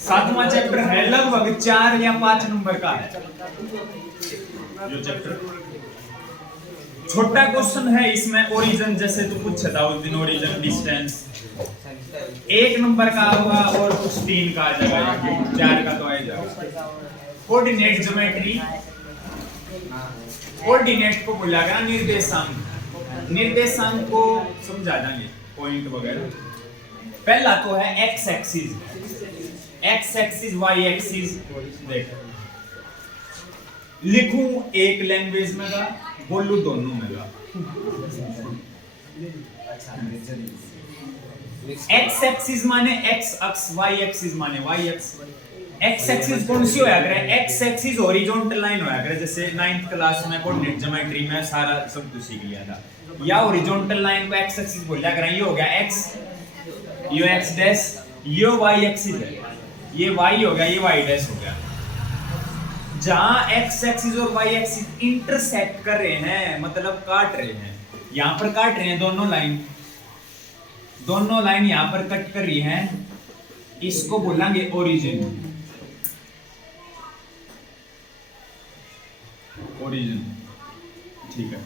सातवां चैप्टर है, लगभग 4 या 5 नंबर का है जो चैप्टर। छोटा क्वेश्चन है इसमें, ओरिजिन जैसे तो पूछा था उस दिन, ओरिजिन डिस्टेंस 1 नंबर का होगा और कुछ 3 का आ जाएगा, 4 का तो आ जाएगा। कोऑर्डिनेट ज्योमेट्री, कोऑर्डिनेट को बोला गया निर्देशांक, निर्देशांक को समझा देंगे पॉइंट वगैरह। पहला तो है X axis, X axis Y axis. देख लिखूं एक लैंग्वेज में का, बोलूं दोनों में का। एक्स एक्सिस माने एक्स अक्ष, वाई एक्सिस माने वाई अक्ष। एक्स एक्सिस कौन सी होया करे? एक्स एक्सिस हॉरिजॉन्टल लाइन होया करे, जैसे 9th क्लास में कोऑर्डिनेट ज्योमेट्री में सारा सब कुछ सीख लिया था। या हॉरिजॉन्टल लाइन को एक्स एक्सिस बोला करे। ये हो गया एक्स, ये एक्स डैश, ये वाई एक्सिस है, ये वाई हो गया, ये वाई डैश हो गया। जहां एक्स एक्सिस और वाई एक्सिस इंटरसेक्ट कर रहे हैं, मतलब काट रहे हैं, यहां पर काट रहे हैं दोनों लाइन, दोनों लाइन यहां पर कट कर रही हैं, इसको बोलेंगे ओरिजिन। ओरिजिन ठीक है।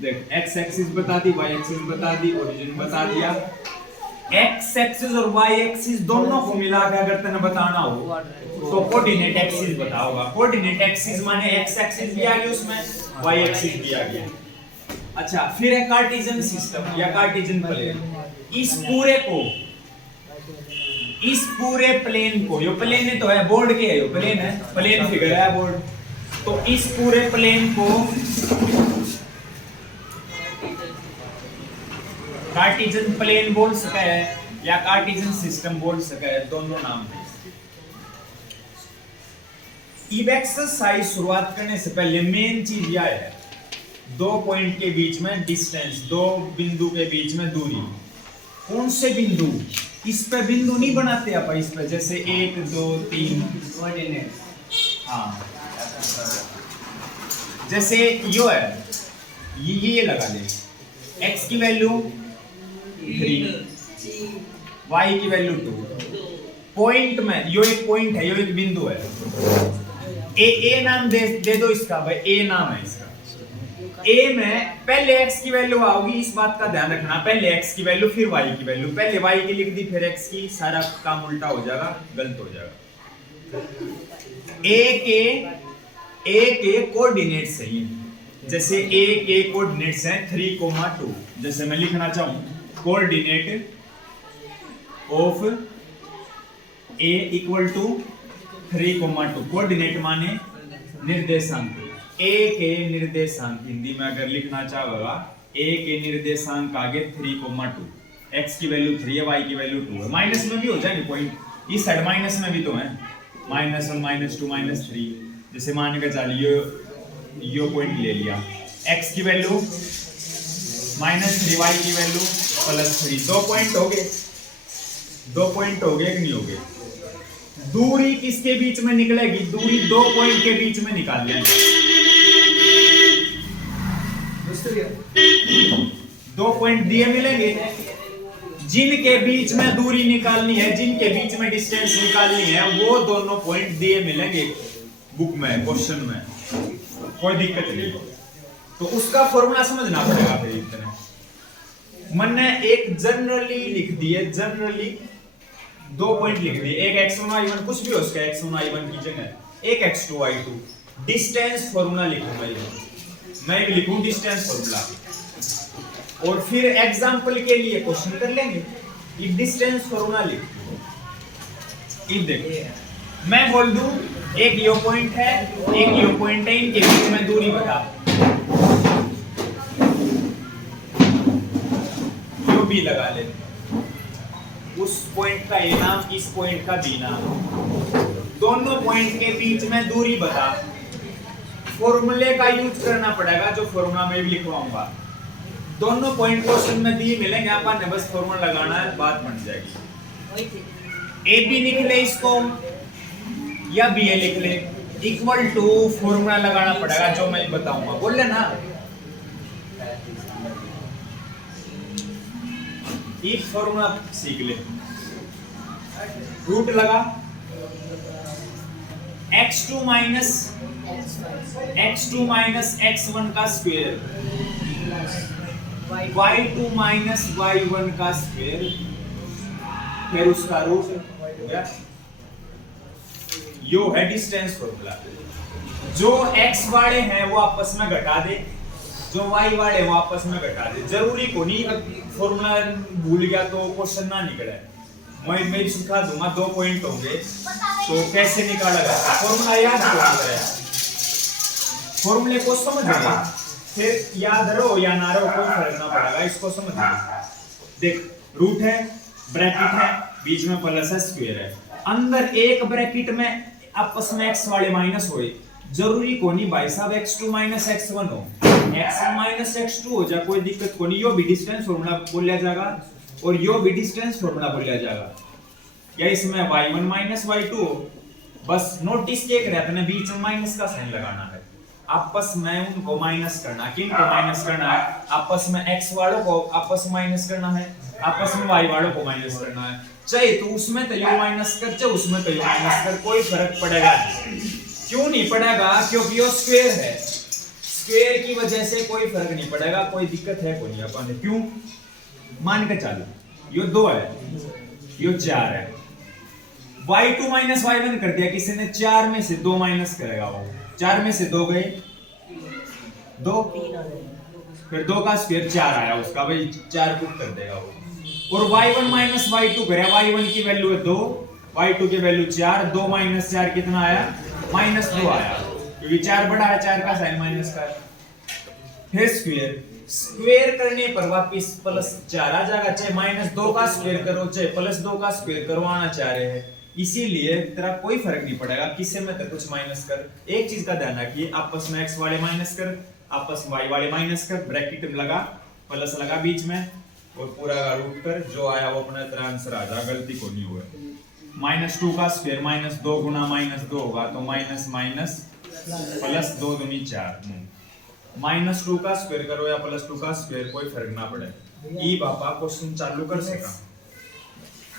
देख एक्स एक्सिस बता दी, वाई एक्सिस बता दी, ओरिजिन बता दिया। एक्स एक्सिस और वाई एक्सिस दोनों को मिला के अगर तने बताना हो तो कोऑर्डिनेट एक्सिस बताओगा। कोऑर्डिनेट एक्सिस माने एक्स एक्सिस भी आ गया उसमें, वाई एक्सिस भी आ गया। अच्छा, फिर है कार्टेशियन सिस्टम या कार्टेशियन प्लेन। इस पूरे को, इस पूरे प्लेन को, यो प्लेन है तो है, बोर्ड के है, यो प्लेन है, प्लेन फिगर है बोर्ड, तो इस पूरे प्लेन को कार्टेशियन प्लेन बोल सके है या कार्टेशियन सिस्टम बोल सके है, दोनों नाम है। इब एक्सरसाइज शुरुआत करने से पहले मेन चीज यह है, 2 पॉइंट के बीच में डिस्टेंस, 2 बिंदु के बीच में दूरी। कौन से बिंदु? इस पे बिंदु नहीं बनाते आप, इस पे जैसे 1 2 3 कोऑर्डिनेट। हाँ, जैसे यो है, ये लगा ले, x की वैल्यू 3, y की वैल्यू 2। पॉइंट में यो एक पॉइंट है, यो एक बिंदु है। ए नाम दे दो इसका, भाई ए नाम है इसका। ए में पहले x की वैल्यू आओगी, इस बात का ध्यान रखना, पहले x की वैल्यू फिर y की वैल्यू, पहले y की लिख दी फिर x की, सारा काम उल्टा हो जाएगा, गलत हो जाएगा। ए के कोऑर्डिनेट्स है ये, जैसे ए के कोऑर्डिनेट्स हैं 3,2, जैसे मैं लिखना चाहूं coordinate of A equal to 3,2। Coordinate माने निर्देशांक, ए के निर्देशांक, हिंदी में अगर लिखना चाहोगा, ए के निर्देशांक आगे 3,2, x की वैल्यू 3 है, y की वैल्यू 2 है। माइनस में भी हो जाएंगे पॉइंट, इस साइड माइनस में भी तो है, -1 -2 -3। जैसे मान के चलिए यो पॉइंट ले लिया, x की वैल्यू -3, y की वैल्यू +3, 2 पॉइंट हो गए, 2 पॉइंट हो गए कि नहीं हो गए? दूरी किसके बीच में निकलेगी? दूरी 2 पॉइंट के बीच में निकाल लेंगे। 2 पॉइंट दिए मिलेंगे, जिनके बीच में दूरी निकालनी है, जिनके बीच में डिस्टेंस निकालनी है, वो दोनों पॉइंट दिए मिलेंगे बुक में, क्वेश्चन में, कोई दिक्कत नहीं। तो उसका फॉर्मूला समझना पड़ेगा। फिर इतने मैंने एक जनरली लिख दिए, जनरली 2 पॉइंट लिख दिए, एक x1 y1, कुछ भी हो उसका, x1 y1 की जगह एक x2 y2। डिस्टेंस फॉर्मूला लिखूंगा, मैं भी लिखूं डिस्टेंस फॉर्मूला, और फिर एग्जांपल के लिए क्वेश्चन कर लेंगे। ये डिस्टेंस फॉर्मूला लिख, ये देखो मैं बोल दूं एक यो पॉइंट है, एक यो पॉइंट है, इनके बीच में दूरी बता, यो भी लगा ले, उस पॉइंट का ए नाम, इस पॉइंट का बी नाम, दोनों पॉइंट के बीच में दूरी बता। फॉर्मूले का यूज करना पड़ेगा जो फॉर्मूला में भी लिखवाऊंगा। दोनों पॉइंट क्वेश्चन में दिए मिलेंगे, आपने बस फॉर्मूला लगाना है, बात बन जाएगी। ए बी लिख ले इसको, या बी ए लिख ले, इक्वल टू फॉर्मूला लगाना पड़ेगा जो मैं बताऊंगा, बोल लेना। एक फॉर्मूला सीख ले, रूट लगा x2 माइनस x1 का स्क्वायर y2 माइनस y1 का स्क्वायर, फिर उसका रूट हो गया। यो है डिस्टेंस फॉर्मूला। जो x वाले हैं वो आपस में घटा दे, जो y वाले वो आपस में घटा दे। जरूरी को नहीं फॉर्मूला भूल गया तो क्वेश्चन ना निकले, मैं सिखा दूंगा। 2 पॉइंट होंगे तो कैसे निकाला जाता है, फॉर्मूला याद रखो, फॉर्मूले को समझ लो, फिर याद रहो या ना रहो कोई फर्क ना पड़ेगा, इसको समझ लो। देख रूट है, ब्रैकेट है, बीच में प्लस है, स्क्वायर है, अंदर एक ब्रैकेट में आपस में x वाले माइनस होए। जरूरी को नहीं भाई साहब x2 माइनस x1 हो, x1 माइनस x2 हो जाए, कोई दिक्कत को नहीं। यो भी डिस्टेंस फॉर्मूला बोला जाएगा और यो भी डिस्टेंस फॉर्मूला बोला जाएगा, या इसमें y1 माइनस y2 हो। बस नोटिस क्या करे, अपने बीच में माइनस का साइन लगाना है, आपस में उनको माइनस करना। किन को माइनस करना है? आपस में x वालों को आपस में माइनस करना है, आपस में y वालों को माइनस करना है। चाहे तो उसमें तो यो माइनस कर, चाहे उसमें तो यो माइनस कर, कोई फर्क पड़ेगा नहीं। क्यों नहीं पड़ेगा? क्योंकि यो स्क्वायर है, स्क्वायर की वजह से कोई फर्क नहीं पड़ेगा, कोई दिक्कत है कोई नहीं। अपन क्यों मान के चालू, यो 2 है, यो 4 है, y2 माइनस y1 कर दिया किसी ने, 4 में से 2 माइनस करेगा, वो 4 में से 2 गए 2, फिर 2 का स्क्वायर 4 आया उसका, भाई 4 पुट कर देगा वो। और y1 माइनस y2 करे, y1 की वैल्यू है 2, y2 की वैल्यू 4, 2 माइनस 4 कितना आया? -2 आया, क्योंकि 4 बड़ा है, 4 का साइन माइनस का है। फिर स्क्वायर, स्क्वायर करने पर वापस +4 आ जाएगा, चाहे -2 का स्क्वायर करो चाहे +2 का स्क्वायर करो, आना चाह रहे हैं, इसीलिए तेरा कोई फर्क नहीं पड़ेगा किससे में तो कुछ माइनस कर। एक चीज का ध्यान रखिए, आपस में x वाले माइनस कर, आपस में y वाले माइनस कर, ब्रैकेट में लगा, प्लस लगा बीच में, और पूरा का रूट कर, जो आया वो अपना तेरा आंसर आ जाएगा, गलती को नहीं हुआ। -2 का स्क्वायर -2 गुना -2 होगा तो माइनस माइनस प्लस 2 दूनी 4, -2 का स्क्वायर करो या +2 का स्क्वायर, कोई फर्क ना पड़े। ई बापा क्वेश्चन चालू कर सका,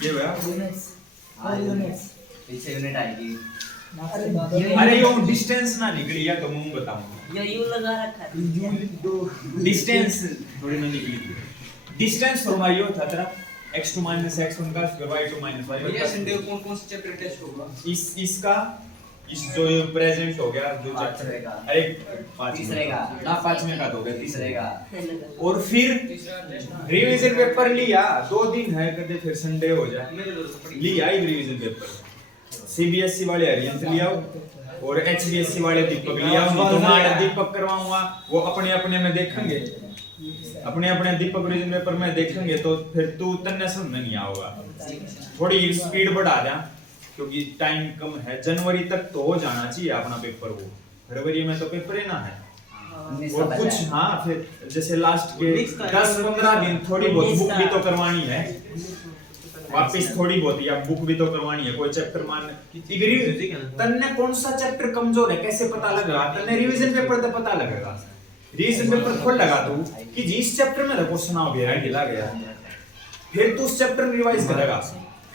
ये हुआ पीछे यूनिट आएगी। अरे यो डिस्टेंस ना निकली या तो मैं बताऊंगा, ये यू लगा रखा है, डिस्टेंस थोड़ी ना निकली थी। डिस्टेंस फॉर्मूला यो था तेरा x2 माइनस x1 का स्क्वायर, y2 माइनस y1 का संडे को कौन से चैप्टर टेस्ट होगा? इसका इस जो प्रेजेंट हो गया, जो पांचवें का, अरे तीसरे का, ना 5वें का तो हो गया, तीसरे का, और फिर रिवीजन पेपर लिया, 2 दिन है, कदे फिर संडे हो जाए, लिया ही रिवीजन पेपर। सीबीएसई वाले हरियंत लिया और एचबीएसई वाले दीपक लिया, तो मैं दीपक करवाऊंगा, वो अपने अपने में देखेंगे, अपने अपने दीपक रिवीजन पेपर में देखेंगे, तो फिर तू तन्ने समझ नहीं आएगा। थोड़ी स्पीड बढ़ा जा, क्योंकि टाइम कम है, जनवरी तक तो हो जाना चाहिए अपना पेपर, वो फरवरी में तो पेपर ही ना है। और कुछ हाँ फिर जैसे लास्ट के 10-15 दिन थोड़ी बहुत बुक भी तो करवानी है, वापस थोड़ी बहुत या बुक भी तो करवानी है, कोई चैप्टर मान तन्ने कौन सा चैप्टर कमजोर है कैसे पता लगेगा? तन्ने रिवीजन पेपर तो पता लगेगा, रिवीजन पेपर खोल लगा तू कि जी इस चैप्टर में तो क्वेश्चन आ गया, ढीला गया, फिर तू उस चैप्टर रिवाइज करेगा,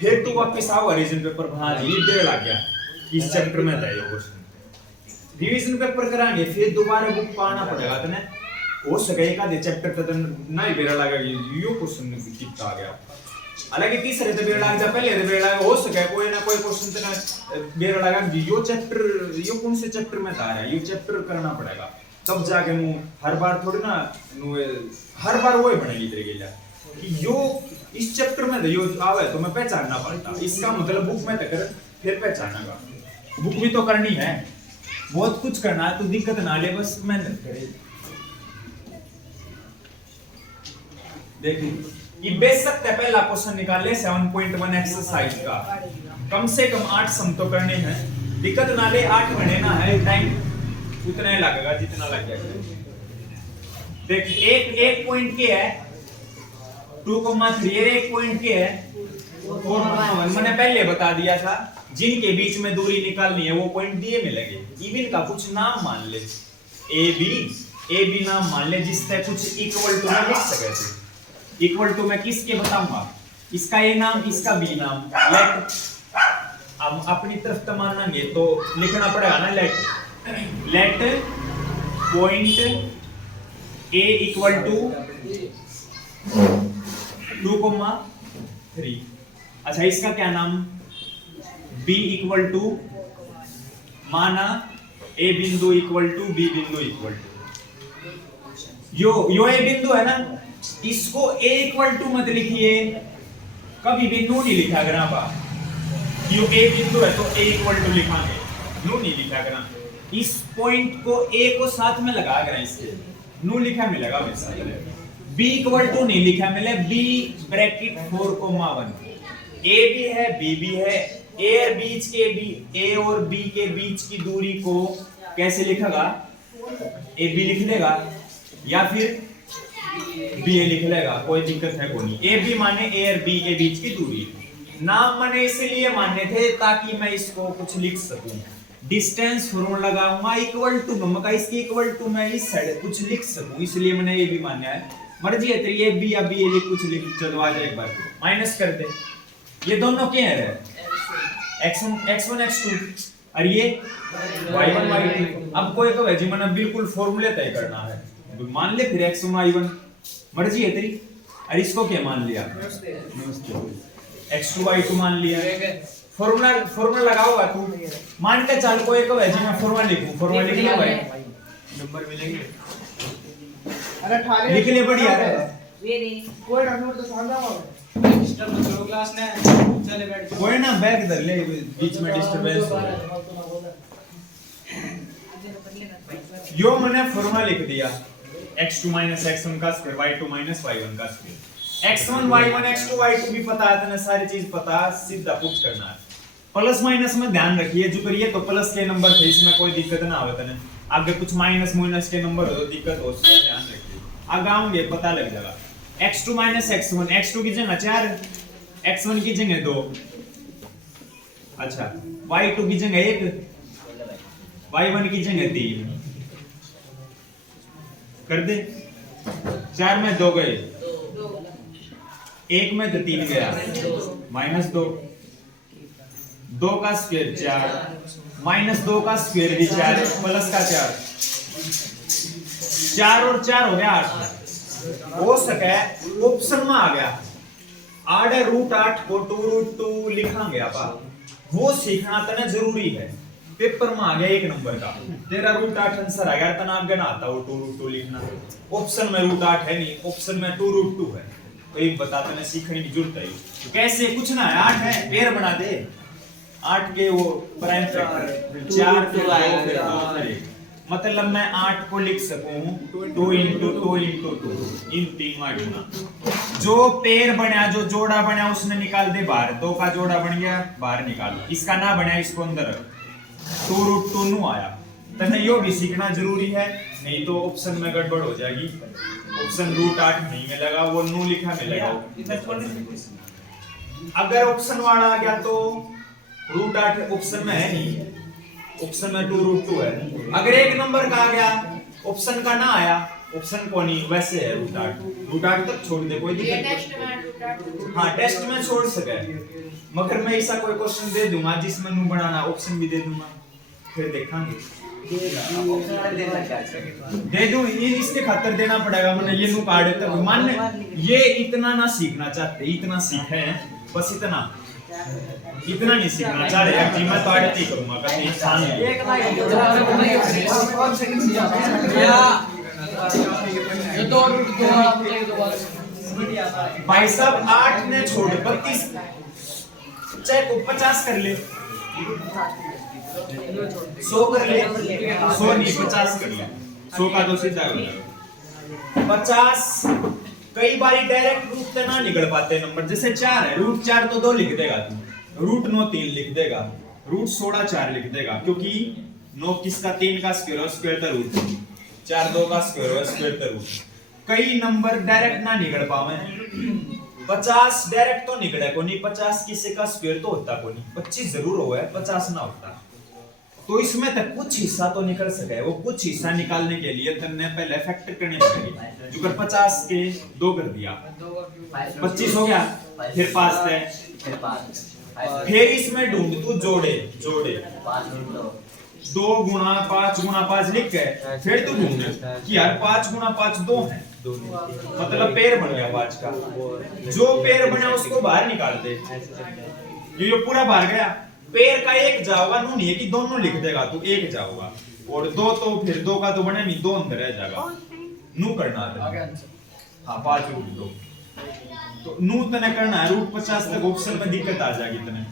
फिर तू वापस आओ रिवीजन पेपर, हाँ जी डेढ़ लग गया इस चैप्टर में था ये क्वेश्चन, रिवीजन पेपर कराएंगे, फिर दोबारा बुक पाना पड़ेगा तने, हो सके एक आधे चैप्टर तक नहीं बेरा लगेगा, यो क्वेश्चन कितना आ गया, हालांकि तीसरे तो बेरा लग जा, पहले तो बेरा लगा, हो सके कोई ना कोई क्वेश्चन तने बेरा लगा, यो चैप्टर यो कौन से चैप्टर में था ये चैप्टर करना पड़ेगा, तब जाके मु हर बार थोड़ी ना हर बार वही बनेगी तेरे के लिए कि यो इस चैप्टर में तो यो आवे तो मैं पहचानना पड़ता, इसका मतलब बुक में तो कर फिर पहचानेगा, बुक भी तो करनी है, बहुत कुछ करना है, तो दिक्कत ना ले, बस मेहनत करे। देखिए ये बेच सकते हैं, पहला क्वेश्चन निकाल ले 7.1 एक्सरसाइज का, कम से कम 8 सम तो करने हैं, दिक्कत ना ले, 8 बने ना है, टाइम उतना ही लगेगा जितना लग जाएगा। देख एक पॉइंट के है 2,3, एक पॉइंट के है 4,1, मैंने पहले बता दिया था, जिनके बीच में दूरी निकालनी है वो पॉइंट दिए मिलेंगे। इवन का कुछ नाम मान ले, ए बी नाम मान ले, जिससे कुछ इक्वल टू में लिख सके थे, इक्वल टू मैं किसके बताऊंगा, इसका ए नाम, इसका बी नाम। लेट अब अपनी तरफ तो मानेंगे तो लिखना पड़ेगा ना, let point A equal to 2,3। अच्छा इसका क्या नाम, बी इक्वल टू, माना ए बिंदु इक्वल टू बी बिंदु इक्वल टू, यो ए बिंदु है ना, इसको ए इक्वल टू मत लिखिए, कभी भी नू नहीं लिखा करा बा, यो ए बिंदु है तो ए इक्वल टू लिखांगे, नू नहीं लिखा करा। इस पॉइंट को ए को साथ में लगा करा, इसके नू लिखा मिलेगा वैसा। बी इक्वल टू नहीं लिखा मिले, बी ब्रैकेट 4,1, ए भी है बी भी है, ए और बीच के बी, ए और बी के बीच की दूरी को कैसे लिखेगा, ए बी लिख लेगा या फिर बी ए लिख लेगा, कोई दिक्कत है कोई नहीं। ए बी माने ए और बी के बीच की दूरी, नाम मैंने इसलिए माने थे ताकि मैं इसको कुछ लिख सकूं। डिस्टेंस फॉर्मूला लगाऊंगा इक्वल टू, मका इसकी इक्वल टू मैं इस साइड कुछ लिख सकूं, इसलिए मैंने ये भी माना है। मर्जी है तेरी, ए बी या बी ए लिख, कुछ लिख, चलो आ जाए एक बार माइनस कर दे। ये दोनों क्या है, x1 x2 और ये y1 y2। अब कोई को जी मैंने बिल्कुल फॉर्मूले तय करना है, मान ले फिर x1 y1, मर्जी है तेरी। और इसको क्या मान लिया, x2 y2 मान लिया। फॉर्मूला लगाओगा तू, मान के चल कोई को जी मैं फॉर्मूला लिखूं, फॉर्मूला लिख लिया भाई, नंबर मिलेंगे, अरे ठाले लिख ले बढ़िया है। कोई नंबर तो सांदा हो डिस्टर्ब मत करो क्लास में, चले बैठ जाओ। कोई ना बैग इधर ले, बीच में डिस्टरबेंस हो रहा है। यो मैंने फॉर्मूला लिख दिया, x2 x1 का स्क्वायर, y2 y1 का square. x1 y1 x2 y2 भी पता है, तने सारी चीज पता, सीधा पुट करना है। प्लस माइनस में ध्यान रखिए, जो करिए तो प्लस के नंबर थे, इसमें कोई दिक्कत ना आवे तने। आगे कुछ माइनस माइनस के नंबर हो तो दिक्कत हो, उसका ध्यान रखिए, आगे आऊंगे पता लग जाएगा। x2 x1, x2 की जगह 4, x1 की जगह 2, अच्छा y2 की जगह 1, y1 की जगह 3 कर दे। 4 में 2 गए, 1 में तो 3 गया, -2, 2 का स्क्वायर 4, -2 का स्क्वायर भी 4, प्लस का 4, 4 और 4 हो गया 8। हो सके ऑप्शन में आ गया 8 है, √8 को 2√2 लिखांगे आप, वो सीखना तना जरूरी है। पेपर में आ गया 1 नंबर का, तेरा √8 आंसर आ गया, तना आगे ना आता वो 2√2 लिखना। ऑप्शन में √8 है नहीं, ऑप्शन में 2√2 है, तो ये बताते ना, सीखने की जरूरत है। तो कैसे, कुछ ना है, 8 है, पेड़ बना दे, 8 के वो प्राइम फैक्टर 4 फिर 2 फिर 1, मतलब मैं 8 को लिख सकूं 2 × 2 × 2 इन तीनों गुना। जो पेड़ बना, जो जोड़ा बना उसने निकाल दे बाहर, 2 का जोड़ा बन गया बाहर निकालो, इसका ना बना इसको अंदर रख, 2√2 नु आया। तने यो भी सीखना जरूरी है, नहीं तो ऑप्शन में गड़बड़ हो जाएगी। ऑप्शन √8 नहीं मिलेगा, वो नु लिखा मिलेगा। अगर ऑप्शन वाला आ गया तो √8 ऑप्शन में है नहीं, ऑप्शन में 2√2 है। अगर 1 नंबर का आ गया, ऑप्शन का ना आया, ऑप्शन को नहीं, वैसे है √8 तक छोड़ दे, कोई दिक्कत नहीं। हाँ टेस्ट में छोड़ सके, मगर मैं ऐसा कोई क्वेश्चन दे दूंगा जिसमें नु बनाना, ऑप्शन भी दे दूंगा, फिर देखेंगे। दे दूं, ये इसके खातिर देना पड़ेगा, मैंने ये नु कार्ड तक मान, ये इतना ना सीखना चाहते, इतना सीखे हैं बस, इतना नहीं सीखना चाह रहे यार जी, मैं तो आड़ती करूंगा कभी इंसान है। भाई साहब 8 ने छोड़ 32, चाहे को 50 कर ले, 100 कर ले, 100 नहीं 50 कर ले, 100 का तो सीधा हो जाएगा 50। कई बारी डायरेक्ट रूट से ना निकल पाते नंबर, जैसे 4 है, √4 तो 2 लिख देगा तू, √9 3 लिख देगा, √16 4 लिख देगा, क्योंकि 9 किसका 3 का स्क्वायर है, स्क्वायर का रूट, 4 2 का स्क्वायर है, स्क्वायर का रूट। कई नंबर डायरेक्ट ना निकल पावे, 50 डायरेक्ट तो निकले को नहीं, 50 किसी का स्क्वायर तो होता को नहीं, 25 जरूर हुआ है, 50 ना होता। तो इसमें तक कुछ हिस्सा तो निकल सके, वो कुछ हिस्सा निकालने के लिए तन्ने पहले फैक्टर करने पड़ेगी। जो कर 50 के 2 कर दिया 25 हो गया, फिर 5 है, फिर 5 फिर इसमें ढूंढ तू जोड़े 5 2 गुणा 5 गुणा 5 लिख के फिर तू ढूंढ कि यार 5 गुणा 5 2 है, मतलब पेड़ बन गया 5 का। जो पेड़ बना उसको बाहर निकाल दे, ये पूरा बाहर गया। पेड़ का एक जाओगा, नू नहीं है कि दोनों लिख देगा तू, एक जाओगा और 2 तो फिर 2 का तो बने नहीं, 2 अंदर रह जाएगा, नू करना है। हाँ 5 रूट 2 तो नू तने करना है, रूट 50 तक ऑप्शन में दिक्कत आ जाएगी तने।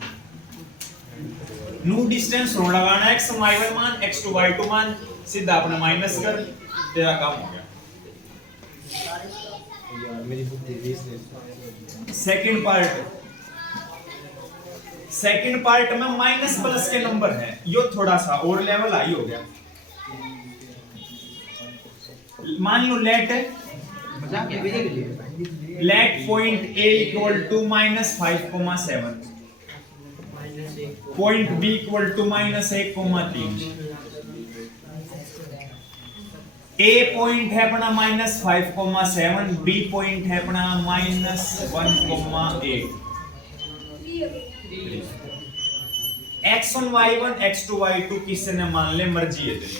नू डिस्टेंस रो लगाना, x y1 मान x2 y2 मान, सीधा अपने माइनस कर, तेरा काम हो गया। सेकंड पार्ट में माइनस प्लस के नंबर है, यो थोड़ा सा और लेवल हाई हो गया। मान लो let point A equal to -5,7, point B equal to -1,3। A point है अपना -5,7, B पॉइंट है अपना -1,8। x1 y1 x2 y2 किसी ने मान ले, मर्जी है तेरी।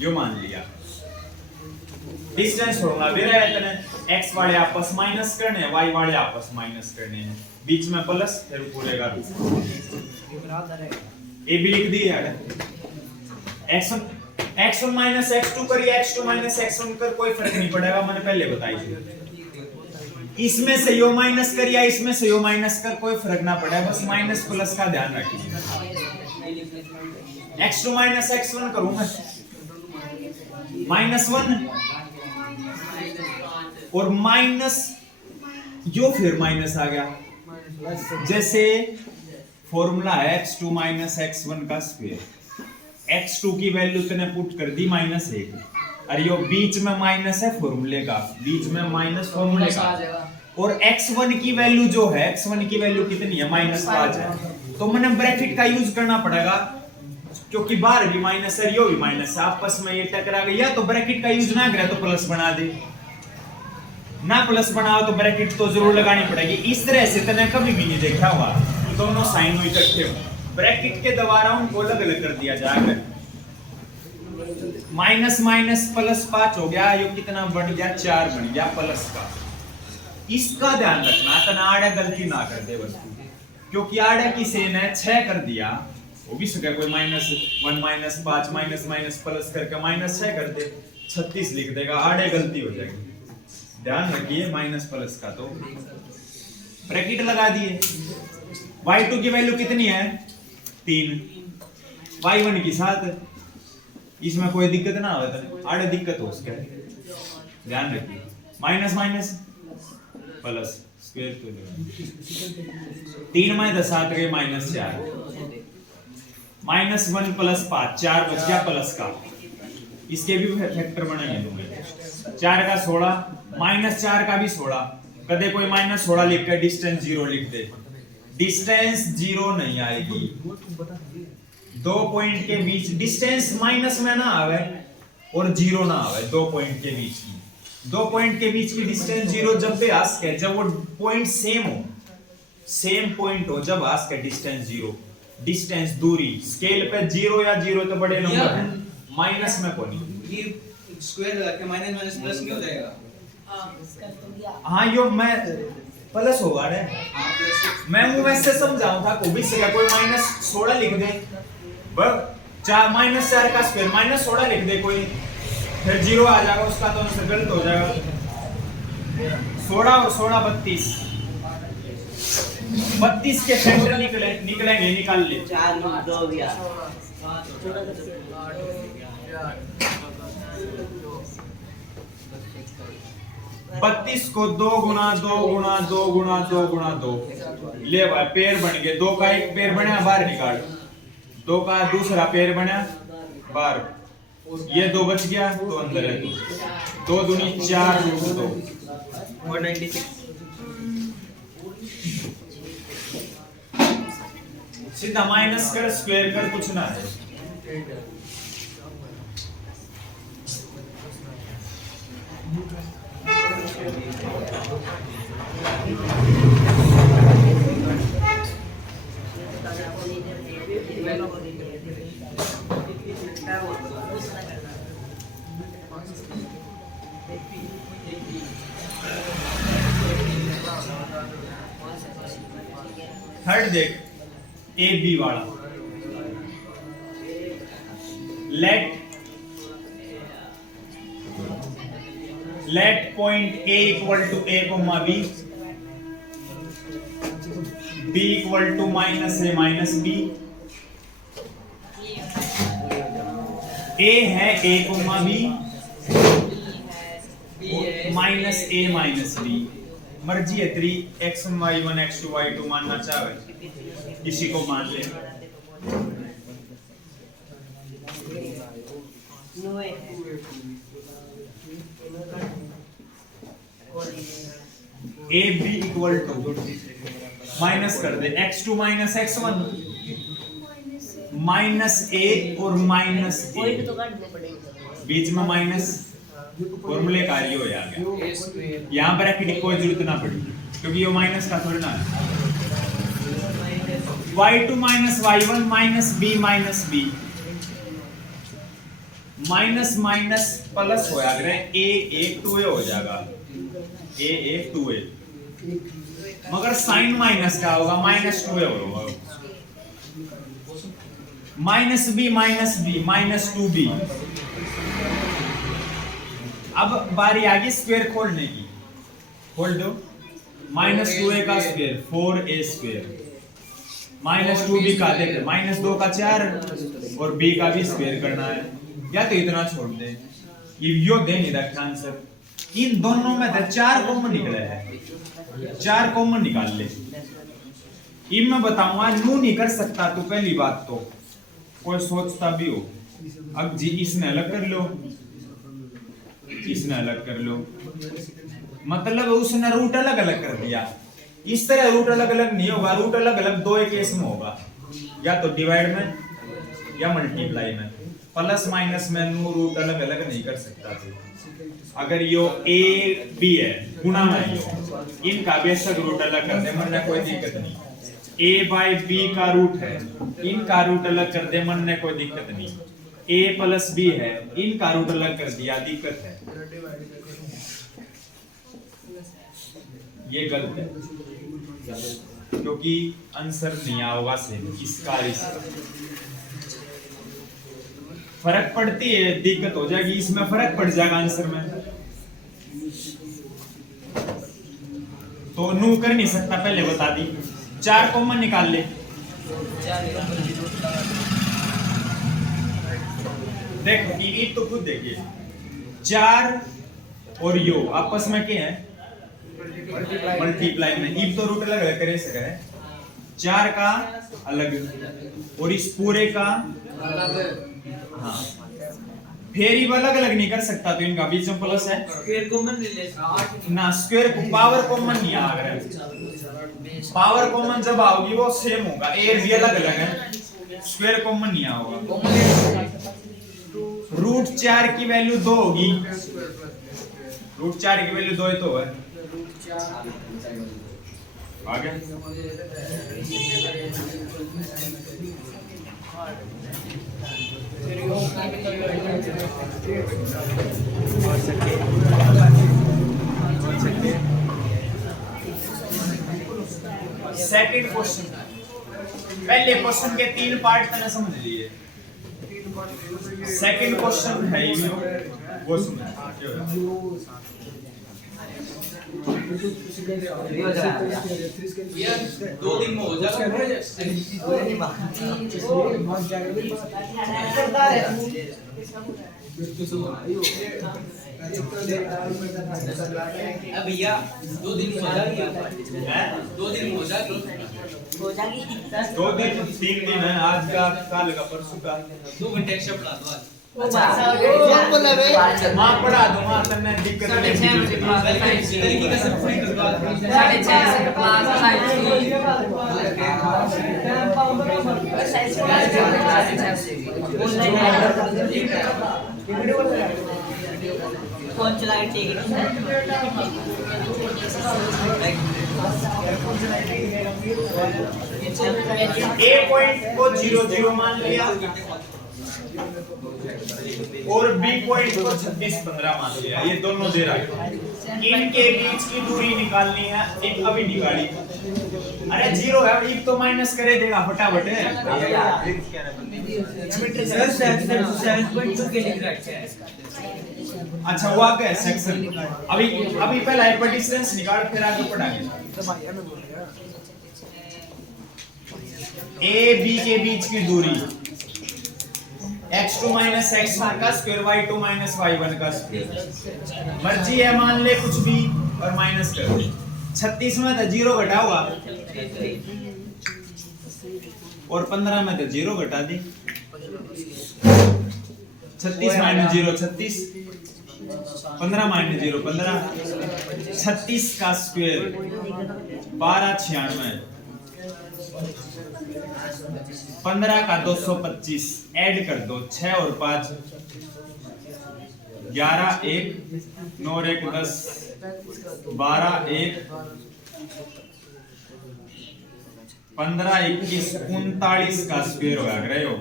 यो मान लिया, डिस्टेंस होगा मेरा इतने, x वाले आपस माइनस करने हैं, y वाले आपस माइनस करने हैं, बीच में प्लस, फिर पूरे का ए भी लिख दिया है। x1 माइनस x2 करिए, x2 माइनस x1 कर, कोई फर्क नहीं पड़ेगा, मैंने पहले बताई थी। इसमें से यो माइनस करिए, इसमें से यो माइनस कर, कोई फर्क ना पड़े, बस माइनस प्लस का ध्यान रखिए। x2 माइनस x1 करूं मैं, -1 और माइनस यो फिर माइनस आ गया। जैसे फॉर्मूला है x2 माइनस x1 का स्क्वायर, x2 की वैल्यू तूने पुट कर दी -1, और यो बीच में माइनस है फॉर्मूले का, बीच में माइनस फॉर्मूले का, और x1 की वैल्यू जो है, x1 की वैल्यू कितनी है, -5 है, तो मैंने ब्रैकेट का यूज करना पड़ेगा, क्योंकि बाहर भी माइनस है, यो भी माइनस है, आपस में ये टकरा गया, तो ब्रैकेट का यूज ना करे तो प्लस बना दे, ना प्लस बनाओ तो ब्रैकेट तो जरूर लगानी पड़ेगी। इस तरह से तने कभी भी नहीं देखा हुआ दोनों साइन इकट्ठे हो, ब्रैकेट के द्वारा उनको अलग अलग कर दिया जाएगा। माइनस माइनस प्लस 5 हो गया, ये कितना बढ़ गया, 4 बन गया प्लस का। इसका ध्यान रखना, तना आड़े गलती ना कर दे वस्तु, क्योंकि आड़े की सेन है 6 कर दिया, वो भी सके कोई -1 -5 माइनस माइनस प्लस करके -6 कर दे, 36 लिख देगा, आड़े गलती हो जाएगी। ध्यान रखिए माइनस प्लस का, तो ब्रैकेट लगा दिए। y2 की वैल्यू कितनी है, 3, y1 की 7, इसमें कोई दिक्कत ना हो, आड़े दिक्कत हो उसके, ध्यान रखिए। माइनस माइनस प्लस स्क्वायर तो 3 में 7 गए -4, -1 प्लस 5, 4 बच गया प्लस का, इसके भी फैक्टर बनाएंगे दूंगे। 4 का 16, -4 का भी 16, कदे कोई -16 लिख कर डिस्टेंस 0 लिख दे, डिस्टेंस 0 नहीं आएगी, 2 पॉइंट के बीच डिस्टेंस माइनस में ना आवे और 0 ना आवे, 2 पॉइंट के बीच की, 2 पॉइंट के बीच की डिस्टेंस 0 जब भी आस्क है, जब वो पॉइंट सेम हो, सेम पॉइंट हो, जब आस्क है डिस्टेंस 0, डिस्टेंस दूरी स्केल पे 0 या 0 तो बड़े नंबर है, माइनस में कोई नहीं, ये स्क्वायर लगा के माइनस प्लस नहीं हो जाएगा। हाँ यो मैं प्लस होगा रे, मैं वो वैसे समझाऊं था, को भी सका कोई -16 लिख दे, बस 4 -4 का स्क्वायर -16 लिख दे कोई, फिर 0 आ जाएगा, उसका तो आंसर गलत हो जाएगा। 16 और 16 32, 32 के फैक्टर निकलेंगे, निकाल ले। 4 2 गया, 32 को 2 गुना 2 गुना 2 गुना 2 गुना 2 ले भाई, पेड़ बन गए, 2 का एक पेड़ बना, बाहर निकाल, 2 का दूसरा पेड़ बना बाहर, ये 2 बच गया तो अंदर है 2 दूनी 4 रूट 2 196। सीधा माइनस कर स्क्वायर कर कुछ ना है। थर्ड देख ए बी वाला, let point A equal to A comma B, B equal to minus A minus B, A है A comma B minus A minus B, मर्जी है तेरी x1 y1 x2 y2 मानना चाहे किसी को मान ले। A B equal to minus कर दे x2 माइनस x1 माइनस ए और माइनस ए, बीच में माइनस फॉर्मूले कार्य हो गया। यहाँ पर ब्रैकेट कोई जरूरत ना पड़ी क्योंकि ये माइनस का थोड़ा ना है। y2 minus y1 minus b minus b, minus minus plus हो जाएगा, a एक 2a हो जाएगा, a एक 2a, मगर साइन माइनस का होगा माइनस 2a होगा, माइनस b माइनस 2b। अब बारी आ गई स्क्वायर खोलने की, खोल दो, माइनस 2a का square 4a square, minus 2b का देख माइनस 2 का 4 और b का भी स्क्वायर करना है, या तो इतना छोड़ दे, यो दे नहीं रखा आंसर। इन दोनों में से 4 कॉमन निकले हैं, 4 कॉमन निकाल ले। इब मैं बताऊंगा नू नहीं कर सकता तो पहली बात तो कोई सोचता भी हो, अब जी इसने अलग कर लो, इसने अलग कर लो, मतलब उसने रूट अलग अलग कर दिया। इस तरह रूट अलग अलग नहीं होगा, रूट अलग अलग दो एक केस में होगा, या तो डिवाइड में या मल्टीप्लाई में। प्लस माइनस में नो रूट अलग अलग नहीं कर सकता थे। अगर यो ए बी है गुणा में यो, इनका बेशक रूट अलग कर दे मन में कोई दिक्कत नहीं। ए बाय बी का रूट है, इनका रूट अलग कर दे मन में कोई दिक्कत नहीं। a प्लस बी है, इनका रूट अलग कर दिया, दिक्कत है, ये गलत है क्योंकि आंसर नहीं आएगा सेम, इसका फर्क पड़ती है, दिक्कत हो जाएगी, इसमें फर्क पड़ जाएगा आंसर में, तो नू कर नहीं सकता, पहले बता दी। 4 कॉमन निकाल ले, देखो ये तो खुद देखिए, 4 और यो आपस में क्या है मल्टीप्लाई में, इब तो रूट अलग अलग करे सके, 4 का अलग और इस पूरे का हाँ, फिर ये अलग अलग नहीं कर सकता, तो इनका बीच में प्लस है, स्क्वायर कॉमन ले ले ना स्क्वायर को पावर कॉमन नहीं आ रहा है, पावर कॉमन जब आओगी वो सेम होगा, ए भी अलग अलग है, स्क्वायर कॉमन नहीं आओगा। रूट 4 की वैल्यू 2 होगी, रूट 4 की वैल्यू 2 ही तो है, आगे सेकंड क्वेश्चन, पहले क्वेश्चन के 3 पार्ट मैंने समझ लिए, सेकंड क्वेश्चन है ये वो सुनो, यार 2 दिन में हो जाएगा। अब भैया 2 दिन में हो जाएगी, 2 दिन में हो जाएगी, 2 दिन 3 दिन है, आज का कल का परसों का, 2 घंटे एक्स्ट्रा पढ़ा दो आज। कौन बोला बे? माँ पढ़ा दो माँ तन्ने दिक्कत नहीं तरीके का सब फ्री कर दो कौन चलाए ए पॉइंट को 0 मान लिया और बी पॉइंट को 26-15 मान लिया। ये दोनों दे रहा है। इनके बीच की दूरी निकालनी है। एक अभी निकाली। अरे 0 है, एक तो माइनस करे देगा फटाफट। अच्छा वो आगे सेक्शन। अभी पहला एक पर डिस्टेंस निकाल फिर आगे पढ़ाएंगे। ए बी के बीच की दूरी x2 माइनस x1 का स्क्वायर y2 माइनस y1 का स्क्वायर। मर्जी है मान ले कुछ भी और माइनस कर दे। 36 में तो 0 घटा होगा और 15 में तो 0 घटा दी। 36 माइनस 0 36, 15 माइनस 0 15, 36 का स्क्वायर 1296, 15 का 225 ऐड कर दो। 6 और 5 11 1 9 और 1 10 12 1 15 21 39 का स्क्वायर होगा। रहे हो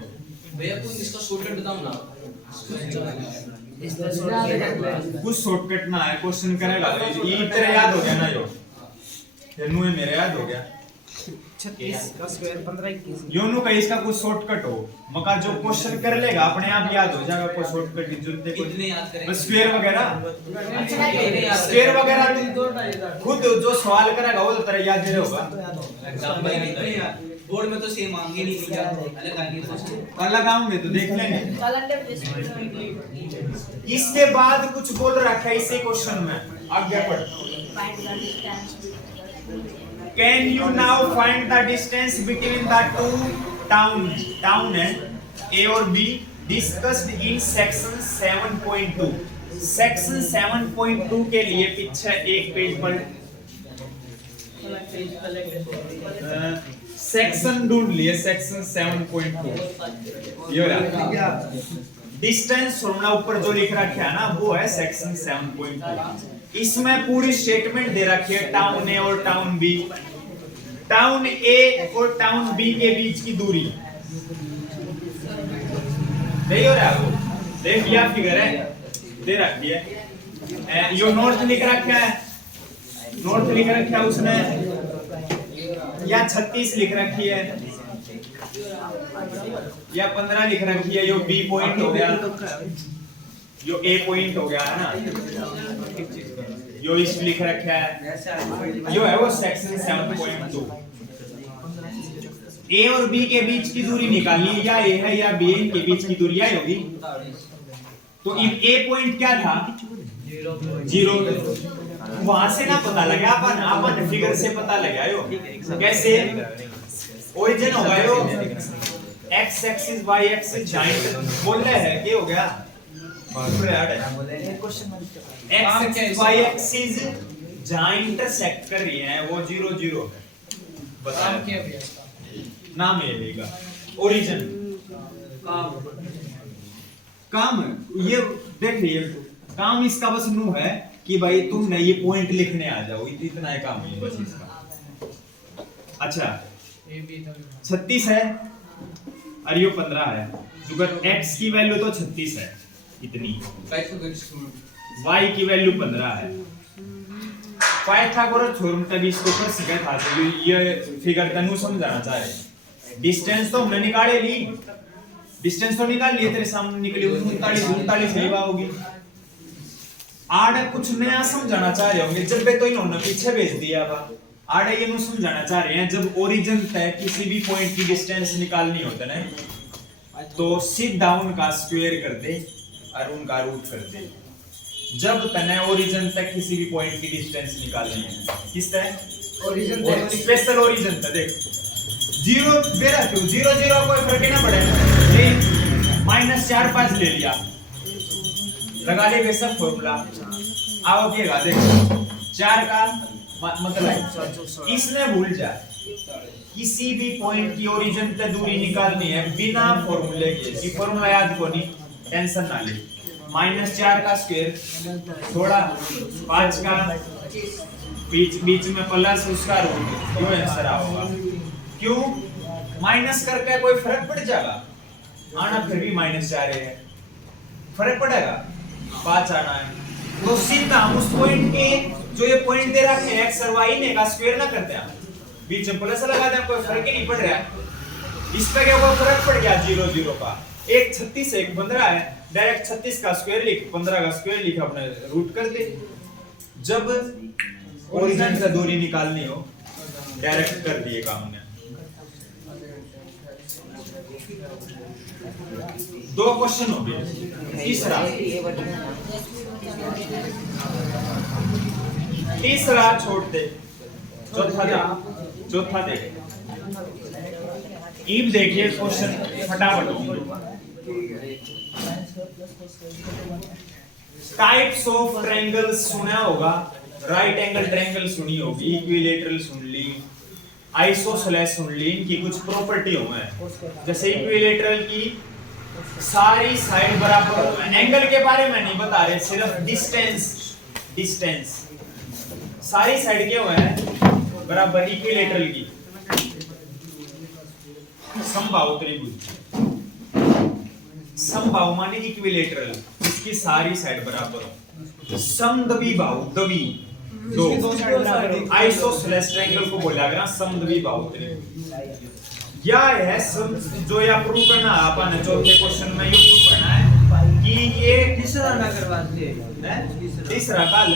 भैया कोई इसका शॉर्टकट बताओ ना। कुछ शॉर्टकट ना है। क्वेश्चन करेगा ये तेरे याद हो गया ना। यो नु मेरे याद हो गया। 36 का स्क्वायर 15 21 योनु का इसका कुछ शॉर्टकट हो मका जो क्वेश्चन कर लेगा अपने आप याद हो जाएगा। कोई शॉर्टकट की जरूरत है कितने याद करेंगे? बस स्क्वायर वगैरह तुम खुद जो सवाल करेगा वो तो तेरा याद दे होगा। बोर्ड में तो सेम मांगे नहीं लिया अलग आगे अलग आऊंगे तो देख लेंगे। इसके बाद कुछ बोल रखा है इसी क्वेश्चन में। आगे पढ़। Can you now find the distance between the two town है A और B discussed in section 7.2। section 7.2 के लिए पीछे एक पेज पर सेक्शन ढूंढ लिए। सेक्शन 7.2 ये रहा। डिस्टेंस छोड़ना ऊपर जो लिख रखा है ना वो है सेक्शन 7.2। इसमें पूरी स्टेटमेंट दे रखी है टाउन ए और टाउन बी। टाउन ए और टाउन बी के बीच की दूरी नहीं हो रहा है। देख लिया फिगर है दे रखी है। यो नॉर्थ लिख रखा है। नॉर्थ लिख रखा है उसने या 36 लिख रखी है या 15 लिख रखी है। यो बी पॉइंट हो गया जो ए पॉइंट हो गया है ना। यो इस लिख रखा है जो है वो सेक्शन 7.2। ए और बी के बीच की दूरी निकालनी है। या ए है या बी है के बीच की दूरी यही होगी। तो ए पॉइंट क्या था 0। वहां से ना पता लगा अपन फिगर से पता लगा यो कैसे ओरिजिन होगा यो x axis y axis joint बोल रहे हैं क्या हो गया x y एक्सिस जहां इंटरसेक्ट कर रही है वो 0 0 है। बता क्या भैया इसका नाम ये लेगा ओरिजिन काम ये देखिए काम इसका बस नु है कि भाई तुमने ये पॉइंट लिखने आ जाओ। इतना ही काम है बस इसका। अच्छा 36 है और ये 15 है। जो x की वैल्यू तो 36 है इतनी, y की वैल्यू 15 है। पाइथागोरस थ्योरम तक इसको कर सके था। ये फिगर तनु समझाना चाह रहे। डिस्टेंस तो हमने निकाले ली। डिस्टेंस तो निकाल लिए तेरे सामने निकली 39 लेवा होगी। आड़े कुछ नया समझाना चाह रहे होंगे जब तो इन्होंने पीछे भेज दिया। आड़े ये नु समझाना चाह रहे हैं जब ओरिजिन तक किसी भी पॉइंट की डिस्टेंस निकालनी होता है तो सीधा उनका स्क्वायर कर दे और उनका रूट कर दे। जब तने ओरिजिन तक किसी भी पॉइंट की डिस्टेंस निकालनी है किस तक ओरिजिन तक स्पेशल ओरिजिन तक देख 0 बेरा क्यों 0 0 कोई फर्क ही ना पड़े। -4 5 ले लिया, लगा लेंगे सब फॉर्मूला। आओ क्या देखो 4 का मतलब इसने भूल जा, किसी भी पॉइंट की ओरिजिन पे दूरी निकालनी है बिना फॉर्मूले के, कि फॉर्मूला याद को नहीं, टेंशन ना ले। -4 का स्क्वायर थोड़ा 5 का बीच में प्लस उसका रूट, क्यों आंसर आओगा। क्यों माइनस करके कोई फर्क पड़ जाएगा, आना फिर भी -4 है, फर्क पड़ेगा, 5 आना है तो सीधा हम उस पॉइंट के जो ये पॉइंट दे रखे हैं x और y ने का स्क्वायर ना करते हैं, बीच में प्लस लगा दें, कोई फर्क ही नहीं पड़ रहा है। इस पे क्या कोई फर्क पड़ गया 0 0 का, एक 36 एक 15 है, डायरेक्ट 36 का स्क्वायर लिख 15 का स्क्वायर लिख अपने रूट कर दे। जब ओरिजिन से दूरी निकालनी हो डायरेक्ट कर दिए काम ने। 2 क्वेश्चन हो गए, तीसरा छोड़ दे, चौथा देख। ईब देखिए क्वेश्चन फटाफट होंगे। टाइप्स ऑफ ट्रायंगल्स सुना होगा, राइट एंगल ट्रायंगल सुनी होगी, इक्विलैटरल सुन ली, आइसोसेलेस सुन ली। इनकी कुछ प्रॉपर्टी है, जैसे इक्विलैटरल की सारी साइड बराबर हो। एंगल के बारे में नहीं बता रहे, सिर्फ डिस्टेंस सारी साइड क्या हुआ है बराबर। इक्विलैटरल की समबाहु त्रिभुज, समबाहु माने इक्विलैटरल, इसकी सारी साइड बराबर हो। समद्विबाहु द्वि दो आइसोसेलेस ट्रायंगल को बोला गया समद्विबाहु त्रिभुज। या है जो या प्रूव करना है अपन चौथे क्वेश्चन में, ये प्रूव करना है कि ये तीसरा ना करवाते हैं, तीसरा कल,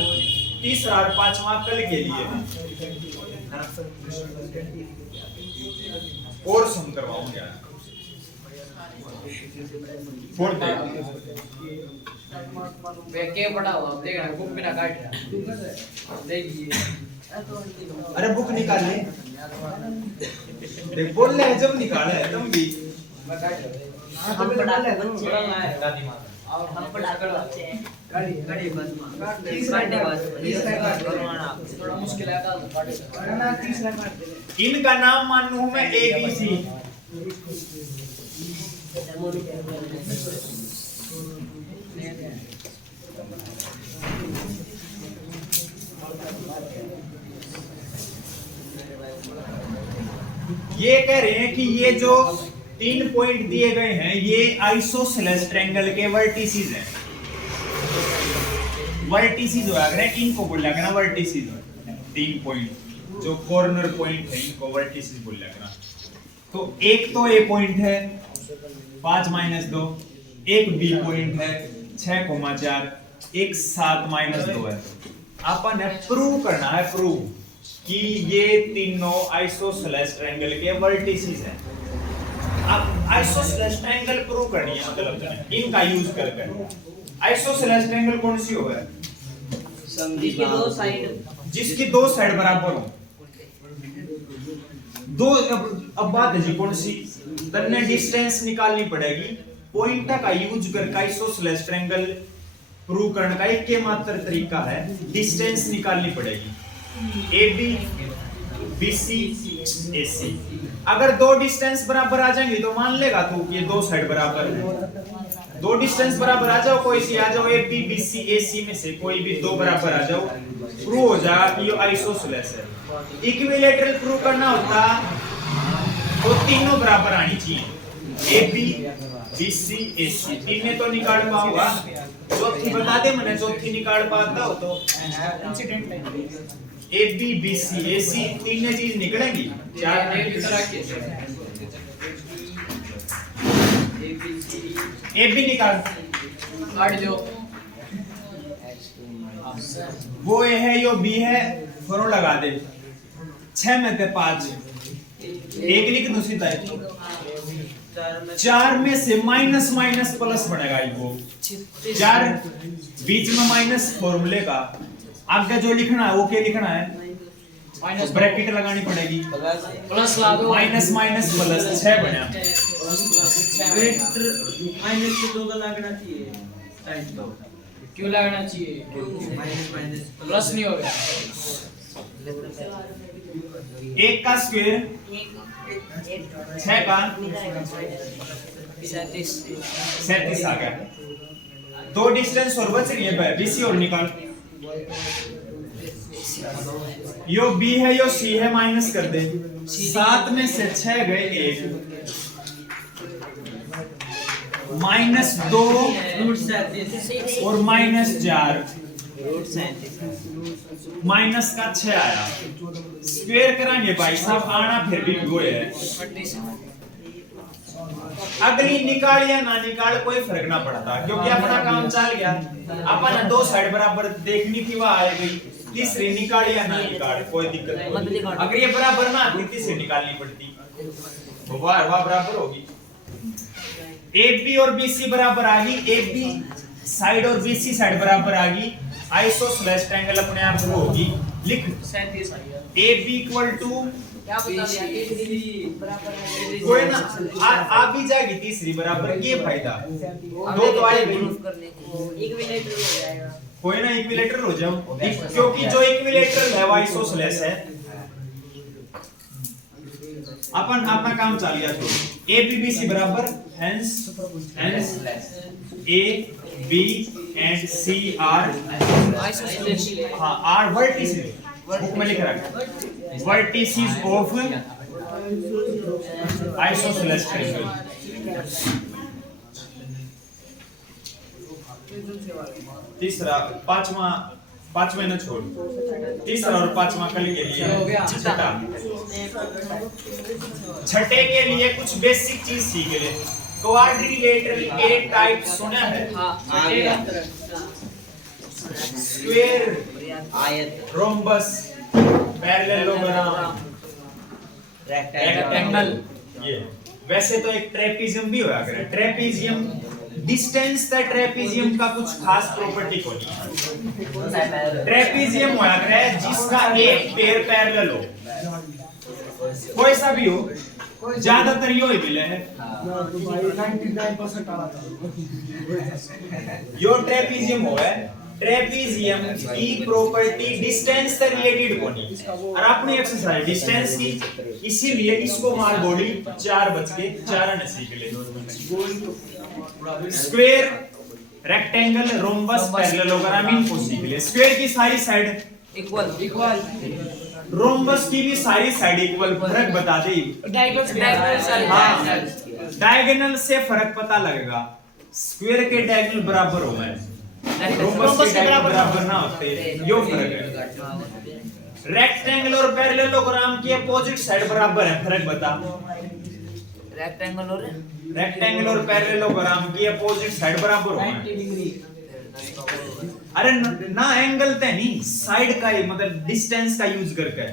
तीसरा और 5वां कल के लिए और सम करवाऊंगा। फोर्थ के पड़ा हुआ देखना, बुक बिना काट देखिए। अरे बुक निकाल ले, देख बोल ले जब निकाला है तुम भी। हम पढ़ा ले हम पढ़ा करवाते हैं गाड़ी बस थोड़ा मुश्किल है का। इनका नाम मानू मैं ABC। ये कह रहे हैं कि ये जो 3 पॉइंट दिए गए हैं ये आइसोसेलेस ट्रायंगल के वर्टिसेस हैं। वर्टिसेस हो गए, इनको बोला गया ना वर्टिसेस। 3 पॉइंट जो कॉर्नर पॉइंट है इनको वर्टिसेस बोला गया। तो एक तो A पॉइंट है 5 - 2, एक B पॉइंट है 6,4, एक 7 - 2 है। अपन ने प्रूव करना है, प्रूव कि ये तीनों आइसोसेलेस ट्रायंगल के वर्टिसेस हैं। अब आइसोसेलेस ट्रायंगल प्रूव करनी है, मतलब इनका यूज करके। आइसोसेलेस ट्रायंगल कौन सी होगा? जिसकी 2 साइड, जिसकी 2 साइड बराबर हो। दो अब बात है जी कौन सी, तन्ने डिस्टेंस निकालनी पड़ेगी। पॉइंट का यूज करके आइसोसेलेस ट्रायंगल प्रूव करने का एक मात्र तरीका है, डिस्टेंस निकालनी पड़ेगी। AB BC AC। अगर 2 डिस्टेंस बराबर आ जाएंगे तो मान लेगा तू कि ये 2 साइड बराबर है। 2 डिस्टेंस बराबर आ जाओ, कोई सी आ जाओ, AB BC AC में से कोई भी 2 बराबर आ जाओ, प्रूव हो जाएगा कि ये आइसोसेलेस है। इक्विलैटरल प्रूव करना होता तो तीनों बराबर आनी चाहिए, AB BC AC। तीन तो निकाल पाऊंगा, चौथी बता दे मैंने, चौथी निकाल पाता हो तो AB BC AC तीन चीज निकलेंगी। AB निकाल, काट दो। वो A है यो B है, फरो लगा दे। 6 में से 5, एक लिख दो सीधा। 4 में से माइनस माइनस प्लस बनेगा वो 4, बीच में माइनस फॉर्मूले का। आगे जो लिखना है वो क्या लिखना है, माइनस ब्रैकेट लगानी पड़ेगी, प्लस ला दो, माइनस माइनस प्लस 6 बना। वेक्टर माइनस से 2 का लगना चाहिए साइन तो क्यों लगना चाहिए? माइनस प्लस नहीं हो गया। 1 का स्क्वायर 6 का 37 आ गया। 2 डिस्टेंस और बच रही है बीसी और निकाल। यो बी है यो सी है, माइनस कर दे। 7 में से 6 गए 1 -2 और -4 माइनस का 6 आया। स्क्वायर कराएंगे भाई साहब, आना फिर भी वो है। अगली निकाल या ना निकाल कोई फर्क ना पड़ता, क्योंकि अपना काम चल गया। अपन 2 साइड बराबर देखनी थी, वह आ गई। तीसरी निकाल या ना निकाल कोई दिक्कत नहीं। अगर ये बराबर ना आती तीसरी निकालनी पड़ती, वाह वाह बराबर होगी। AB और BC बराबर आ गई, AB साइड और BC साइड बराबर आ गई। आइसोसेलेस ट्रायंगल अपने आप वो होगी। लिख 37 आई है। AB इक्वल टू क्या बता दिया? कोई ना आ भी जाएगी तीसरी बराबर, ये फायदा 2 तो आएगी। इक्विलेटरल हो जाएगा। कोई ना इक्विलेटरल हो जाओ, क्योंकि जो इक्विलेटरल है वो आइसोसेलेस है। अपन अपना काम चल गया। तो ABBC बराबर hence A B and C are हाँ are vertices, बुक में लिख रखा है vertices of isosceles triangle। तीसरा पांचवा न छोड़, तीसरा और पांचवा कल के लिए छठे के लिए कुछ बेसिक चीज सीख ले। क्वाड्रिलेटरल के टाइप सुना है? स्क्वायर, आयत, रोम्बस, पैरेललोग्राम, रेक्टेंगल। ये वैसे तो एक ट्रेपीजियम भी होया करे। ट्रेपीजियम डिस्टेंस द ट्रेपीजियम का कुछ खास प्रॉपर्टी होनी है। ट्रेपीजियम होया करे जिसका एक पैर पैरेलल हो, कोई सा भी हो, ज्यादातर यो ही मिले है। यो ट्रेपीजियम हो है। ट्रेपीजियम की प्रॉपर्टी डिस्टेंस से रिलेटेड होनी और अपनी एक्सरसाइज डिस्टेंस की, इसीलिए इसको मार बॉडी 4 बच के 4 ने सीख ले। स्क्वायर, रेक्टेंगल, रोम्बस, पैरेललोग्राम इनको सीख ले। स्क्वायर की सारी साइड इक्वल, रोम्बस की भी सारी साइड इक्वल। फर्क बता दे। डायगोनल से फर्क पता लगेगा। स्क्वायर के डायगोनल बराबर हो गए, रोम्बस के डायगोनल बराबर ना होते, यो फर्क है। रेक्टेंगल और पैरेललोग्राम की अपोजिट साइड बराबर है, फर्क बता। रेक्टेंगल और पैरेललोग्राम की अपोजिट साइड बराबर हो गए। अरे ना एंगल ते नहीं, साइड का ही, मतलब डिस्टेंस का यूज करके।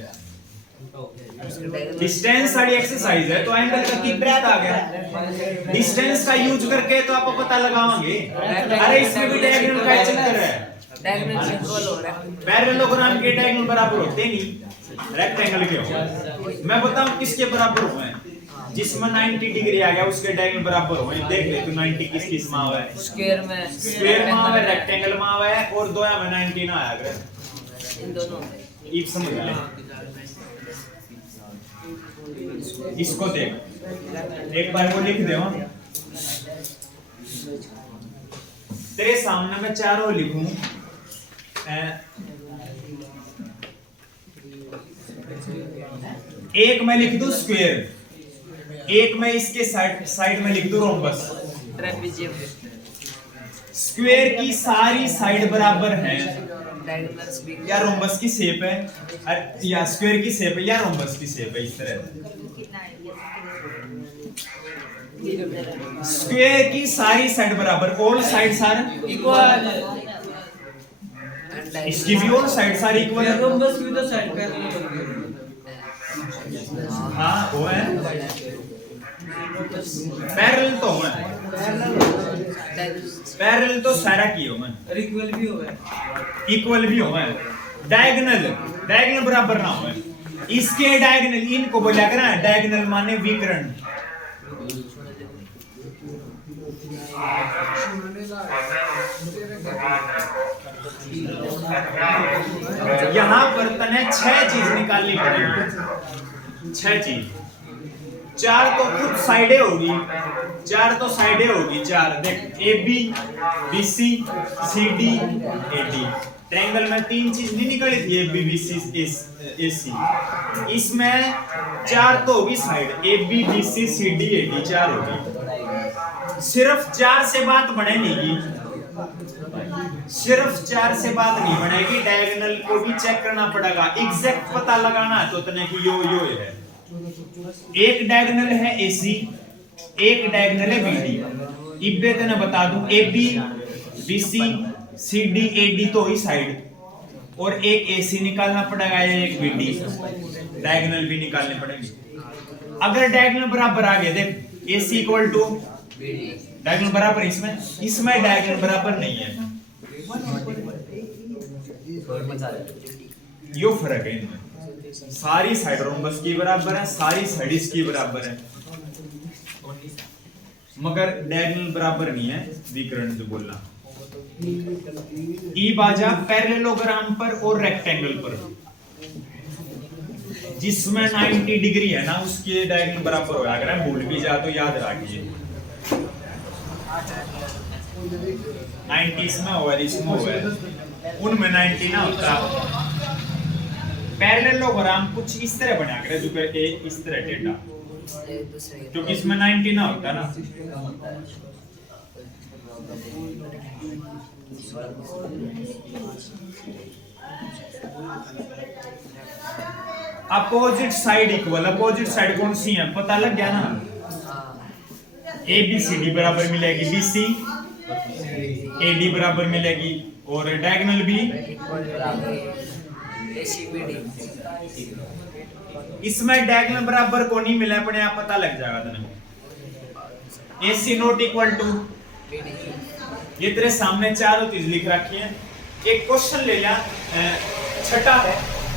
डिस्टेंस सारी एक्सरसाइज है, तो एंगल का की ब्रेथ आ गया। डिस्टेंस का यूज करके तो आप पता लगाओगे। अरे इसमें भी डायगोनल का चक्कर है। पैरेललोग्राम के डायगोनल बराबर होते नहीं, रेक्टेंगल के हो। मैं बताऊं किसके बराबर हुए? जिसमें 90 डिग्री आ गया उसके डायगोनल बराबर हुए। देख ले तू 90 किस में आवा है? स्क्वायर में आवा है, रेक्टेंगल में आवा है, और दोया में 90 ना आया करे। इन दोनों में ये समझ ले। इसको देख, एक बार वो लिख दे। तेरे सामने मैं चारों लिखूं। एक मैं लिख दूं स्क्वायर, एक मैं इसके साइड में लिख दूं रोम्बस। ट्रेपीजियम। स्क्वायर की सारी साइड बराबर हैं, या रोम्बस की शेप है, या स्क्वायर की शेप है, या रोम्बस की शेप है। इस तरह स्क्वायर की सारी साइड बराबर, ऑल साइड्स आर इक्वल। इसकी भी all sides are equal. Rhombus की तो साइड पैरेलल होगी। हाँ वो है, पैरेलल तो है, पैरेलल तो सारा की हो मैं, इक्वल भी होगा, इक्वल भी हो मैं। डायगोनल बराबर ना हो। इसके डायगोनल इनको बोला करा, डायगोनल माने विकर्ण। यहाँ पर तने 6 चीज निकालनी पड़ेगी, 6 चीज। 4 तो खुद साइडें होगी, 4 तो साइडें होगी, 4 देख A B B C C D A D. Triangle में 3 चीज नहीं निकली थी, ए बी बी सी ए सी। इसमें 4 तो होगी side, A B B C C D A D 4 होगी। सिर्फ 4 से बात बनेगी, सिर्फ 4 से बात नहीं बनेगी, डायगोनल को भी चेक करना पड़ेगा। एग्जैक्ट पता लगाना है तो तने की यो है। एक डायगोनल है AC, एक डायगोनल है BD। इब्बे तने बता दूं AB BC CD AD तो ही साइड, और एक AC निकालना पड़ेगा या एक BD, डायगोनल भी निकालने पड़ेंगे। अगर डायगोनल बराबर आ गए, देख AC इक्वल टू डायगोनल बराबर, इसमें डायगोनल बराबर नहीं है, यो फर्क है इनमें। सारी साइड रोम्बस की बराबर है, सारी साइड इसकी बराबर है, मगर डायगोनल बराबर नहीं है। विकर्ण जो बोलना ई बाजा पैरेललोग्राम पर और रेक्टेंगल पर, जिसमें 90 डिग्री है ना, उसके डायगोनल बराबर होगा। अगर हम भूल भी जा तो याद रखिए, 90 इसमें होगा, इसमें होगा, उनमें 90 ना होता। पैरेललोग्राम कुछ इस तरह बना कर जो करके इस तरह टेढ़ा, क्योंकि इसमें 90 ना होता ना। Opposite side equal, opposite side कौन सी है पता लग गया ना। ए बी सी डी बराबर मिलेगी, बी सी ए डी बराबर मिलेगी, और डायगोनल भी इसमें डायगोनल बराबर को नहीं मिला, अपने आप पता लग जाएगा तने। AC नॉट इक्वल टू, ये तेरे सामने चारों चीज लिख रखी है। एक क्वेश्चन ले लिया, छठा है,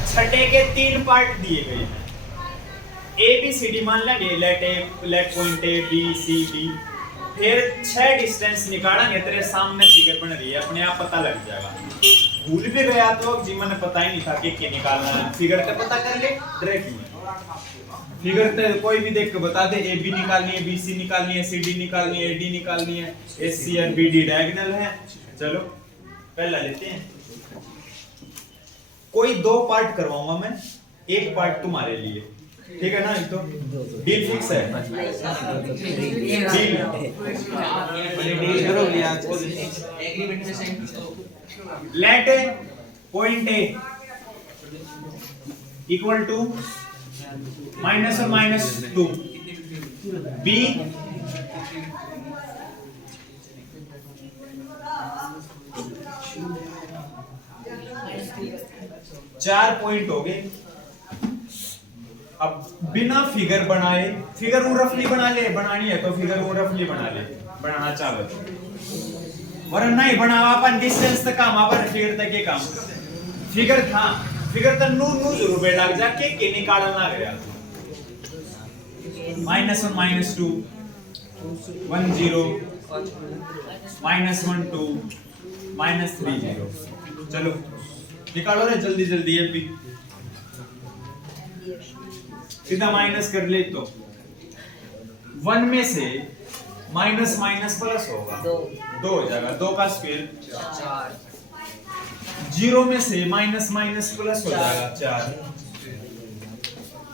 छठे के 3 पार्ट दिए गए हैं। A B C D मान लेंगे, late point A B C D, फिर 6 डिस्टेंस निकालेंगे, तेरे सामने फिगर बन रही है, अपने आप पता लग जाएगा। भूल भी गया तो जी मैंने पता ही नहीं था कि निकालना है, फिगर का पता कर ले, डायरेक्ट फिगर तो कोई भी देख के बता दे। ए बी निकालनी है, बी सी निकालनी है, सी डी निकालनी है, ए डी निकालनी है, एस सी और बी डी डायगोनल है। चलो पहला लेते हैं, कोई 2 पार्ट करवाऊंगा मैं, एक पार्ट तुम्हारे लिए, ठीक है ना। तो डील फिक्स है, डील करो लिया। Let point A equal to minus और -2, B चार पॉइंट हो गए। अब बिना फिगर बनाए, फिगर रफली बना ले, बनानी है तो फिगर रफली बना ले, बनाना चाहो तो, वरना नहीं बनावा अपन डिस्टेंस तक काम, अपन फिगर तक के काम। फिगर था, फिगर तक नू जरूर बैठा जा के निकालना गया। -1 -2 1 0 -1 2 -3 0। चलो निकालो रे जल्दी जल्दी, ये भी सीधा माइनस कर ले तो 1 में से माइनस माइनस प्लस होगा, 2 हो जाएगा, 2 का स्क्वायर 4। 0 में से माइनस माइनस प्लस हो जाएगा 4।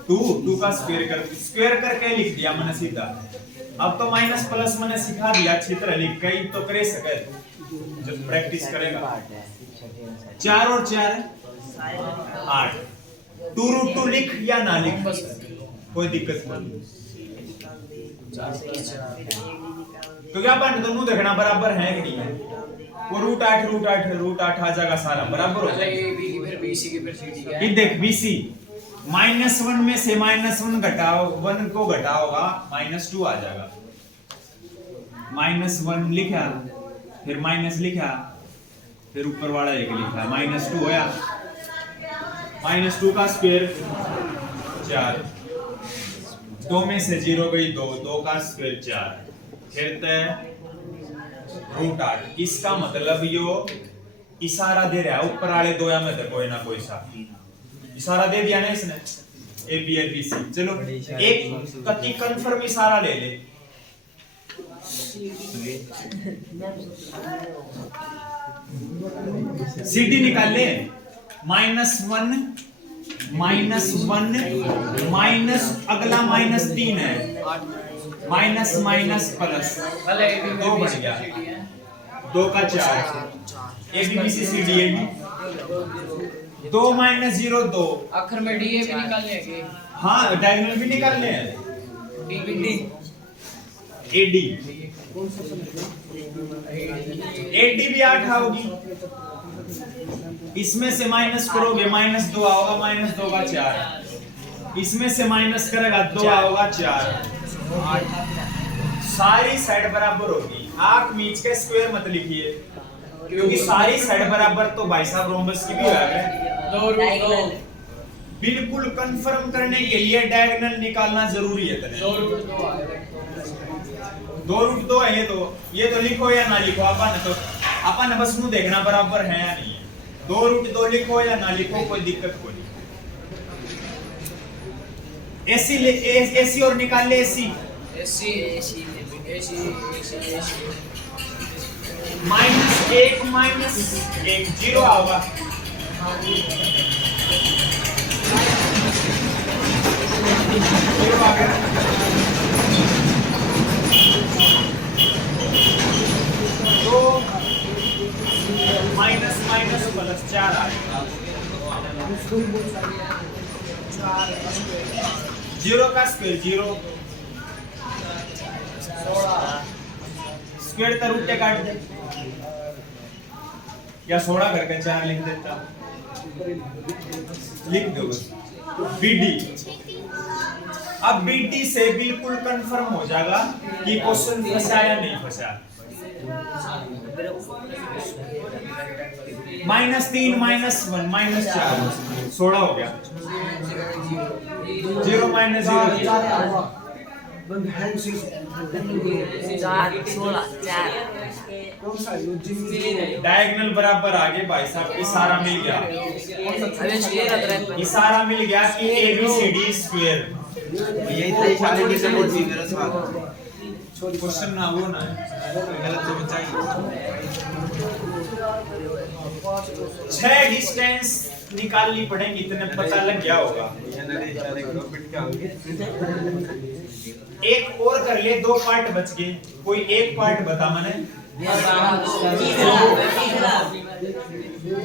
2 का स्क्वायर करके लिख दिया मैंने सीधा। अब तो माइनस प्लस मैंने सिखा दिया अच्छी तरह, लिख कई तो करे सके जब प्रैक्टिस करेगा। 4 और 4 8। 2√2 लिख या ना लिख, कोई दिक्कत नहीं, क्योंकि अपन दोनों देखना बराबर है कि नहीं है। वो √8 आ जाएगा, सारा बराबर हो जाएगा। ये देख BC -1 में से -1 घटाओ, 1 को घटाओगा -2 आ जाएगा। -1 लिखा, फिर माइनस लिखा, फिर ऊपर वाला एक लिखा, -2 होया। -2 का स्क्वायर 4, 2 में से 0 गई 2, 2 का स्क्वायर 4, फिर √8। इसका मतलब यो इशारा दे रहा है ऊपर वाले दो या में तो कोई ना कोई सा इशारा दे दिया ना इसने ए बी और बी सी। चलो एक कति कंफर्म इशारा ले ले। सीडी निकाल ले। -1 माइनस अगला -3 है माइनस माइनस प्लस भले ए बी 2 बन गया 2 का 4 A B C C D A B 2 - 0 2 आखिर में डी ए भी निकालने हैं। हाँ डायगोनल भी निकालने हैं D B D AD AD भी 8 होगी। इसमें से माइनस करोगे -2 आओगा -2 का 4 इसमें से माइनस करेगा 2 आओगा 4 सारी साइड बराबर होगी। आंख मीच के स्क्वायर मत लिखिए क्योंकि सारी साइड बराबर तो भाई साहब रोम्बस की भी है। 2√2 बिल्कुल कंफर्म करने के लिए डायगोनल निकालना जरूरी है। 2√2 आएगा 2√2 है ये तो लिखो या ना लिखो अपन बस मुंह देखना बराबर है या नहीं है। 2√2 लिखो या ना लिखो कोई दिक्कत कोई नहीं। एसी और निकाल ले एसी एसी -1 0 आओगा। तो माइनस प्लस 4 आएगा 0 का स्क्वायर 0 स्क्वायर तर उल्टे काट दे या 16 करके 4 लिख देता लिख दो बीडी। अब बीडी से बिल्कुल कंफर्म हो जाएगा कि क्वेश्चन फंसा या नहीं फंसा। -3 -1 -4 16 हो गया 0 - 0 डायगोनल बराबर आगे भाई साहब इशारा मिल गया कि A B C D square question ना वो ना गलत तो बचाई 6 डिस्टेंस निकालनी पड़ेगी इतने पता लग गया होगा। एक और कर ले 2 पार्ट बच गए कोई एक पार्ट बता मने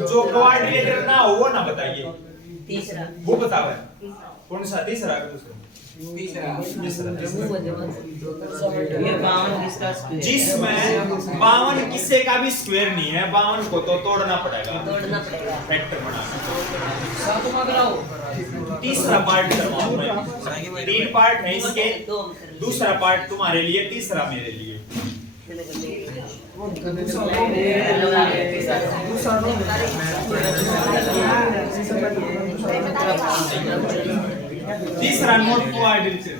जो कोऑर्डिनेटर ना हो वो ना बताइए तीसरा वो बताओ कौन सा तीसरा तीसरा जिसमें 52 किसी का भी स्क्वायर नहीं है 52 को तो तोड़ना पड़ेगा फैक्टर बना। तीसरा पार्ट करवाऊं मैं 3 पार्ट है इसके दूसरा पार्ट तुम्हारे लिए तीसरा मेरे लिए। तीसरा नोट को आइडियल से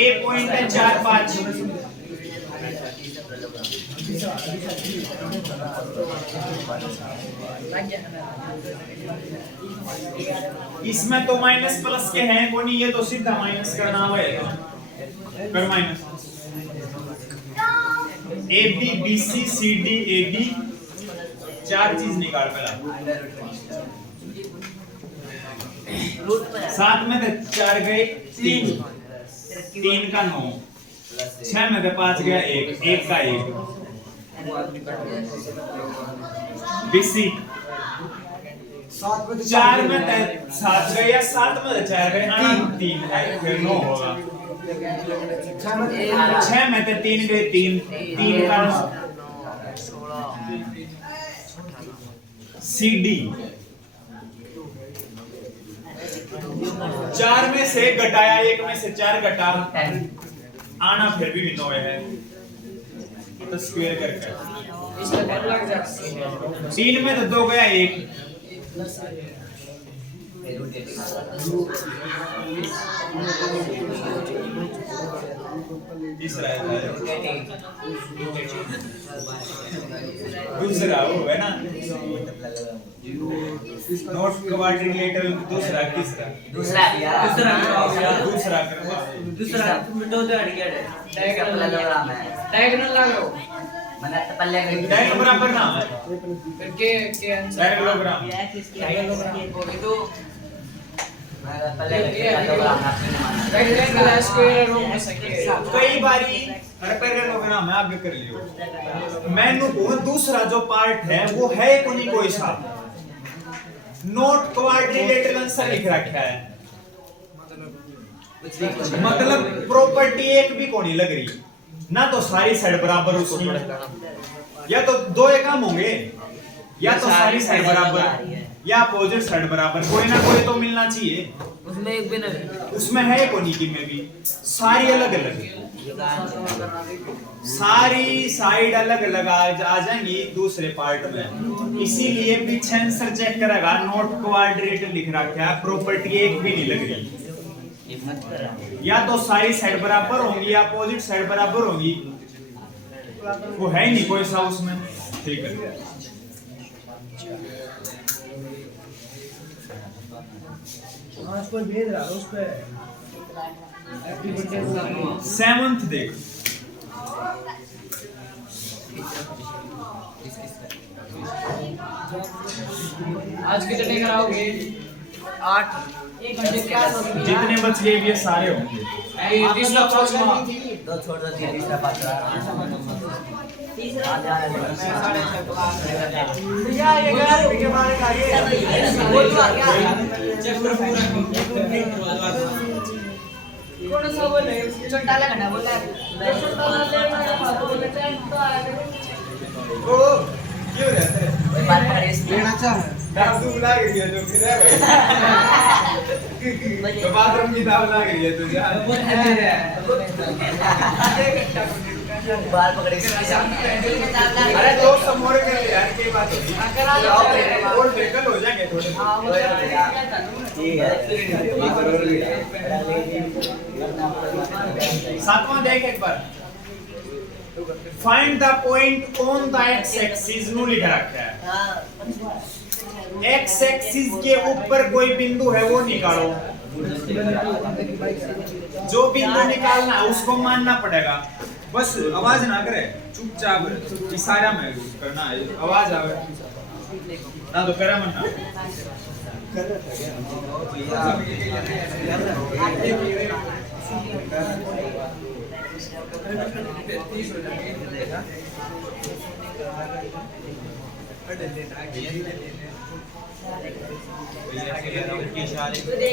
ए पॉइंट है 4-5 इसमें तो माइनस प्लस के हैं को नहीं ये तो सीधा माइनस करना है कर minus A B B C C D A B 4 चीज निकाल पहला 7 में 4 गए 3 का 9 6 में 5 गया 1 का 1 बीसी 4 में 7 गए या 7 में 4 गए 3 है फिर 9 होगा 6 में 3 गए 3 का सी डी 4 में से घटाया 1 में से 4 घटा आना फिर भी 9 है तो स्क्वायर करके इसका कर लग जाता 3 में तो 2 गया 1 तीसरा है दूसरा वो है ना नोट क्वाड्रिलेटरल दूसरा तीसरा दूसरा करवा दूसरा दो हट गया है डायगोनल लगाओ डायगोनल बराबर नाम है फिर के आंसर डायगोनोग्राम तो रेक्टेंगल स्क्वायर रो में सके कई बारी पैरेललोग्राम है आगे कर लियो मैंने को दूसरा जो पार्ट है वो है कोई कोई सा नोट क्वाड्रिलेटरल आंसर लिख रखा है मतलब प्रॉपर्टी एक भी कोनी लग रही ना तो सारी साइड बराबर उसकी या तो दो एक काम होंगे या तो सारी साइड बराबर या अपोजिट साइड बराबर कोई ना कोई तो मिलना चाहिए उसमें एक भी नहीं उसमें है कोनी की में भी सारी अलग अलग सारी साइड अलग अलग आ जाएंगी दूसरे पार्ट में इसीलिए पीछे आंसर चेक करेगा नोट क्वाड्रिलेटरल लिख रखा है प्रॉपर्टी एक भी नहीं लग रही या तो सारी साइड बराबर होंगी या अपोजिट साइड बराबर होंगी वो है ही नहीं कोई सा उसमें ठीक है उसको भेज रहा उस पे सेवंथ देख आज कितने कराओगे 8 जितने बच गए ये सारे होंगे ये तीसरा पांचवा दो छोड़ दो तीसरा पांचवा कौन सा बोले छोटा लगना बोला छोटा ओ क्यों रहते हैं लेना चाह दाव तू बुला के दिया जो फिर है भाई तो बाथरूम की दाव ला के दिया तू यार बाल पकड़े अरे दो समोर के लिए यार की बात होगी और बेकल हो जाएंगे थोड़े ठीक है सातवां देख एक बार find the point on the X axis नु लिख रखा है एक्स एक्सिस के ऊपर कोई बिंदु है वो निकालो जो बिंदु निकालना है उसको मानना पड़ेगा बस आवाज ना करे चुपचाप इशारा में करना है आवाज आवे ना तो करा मत ना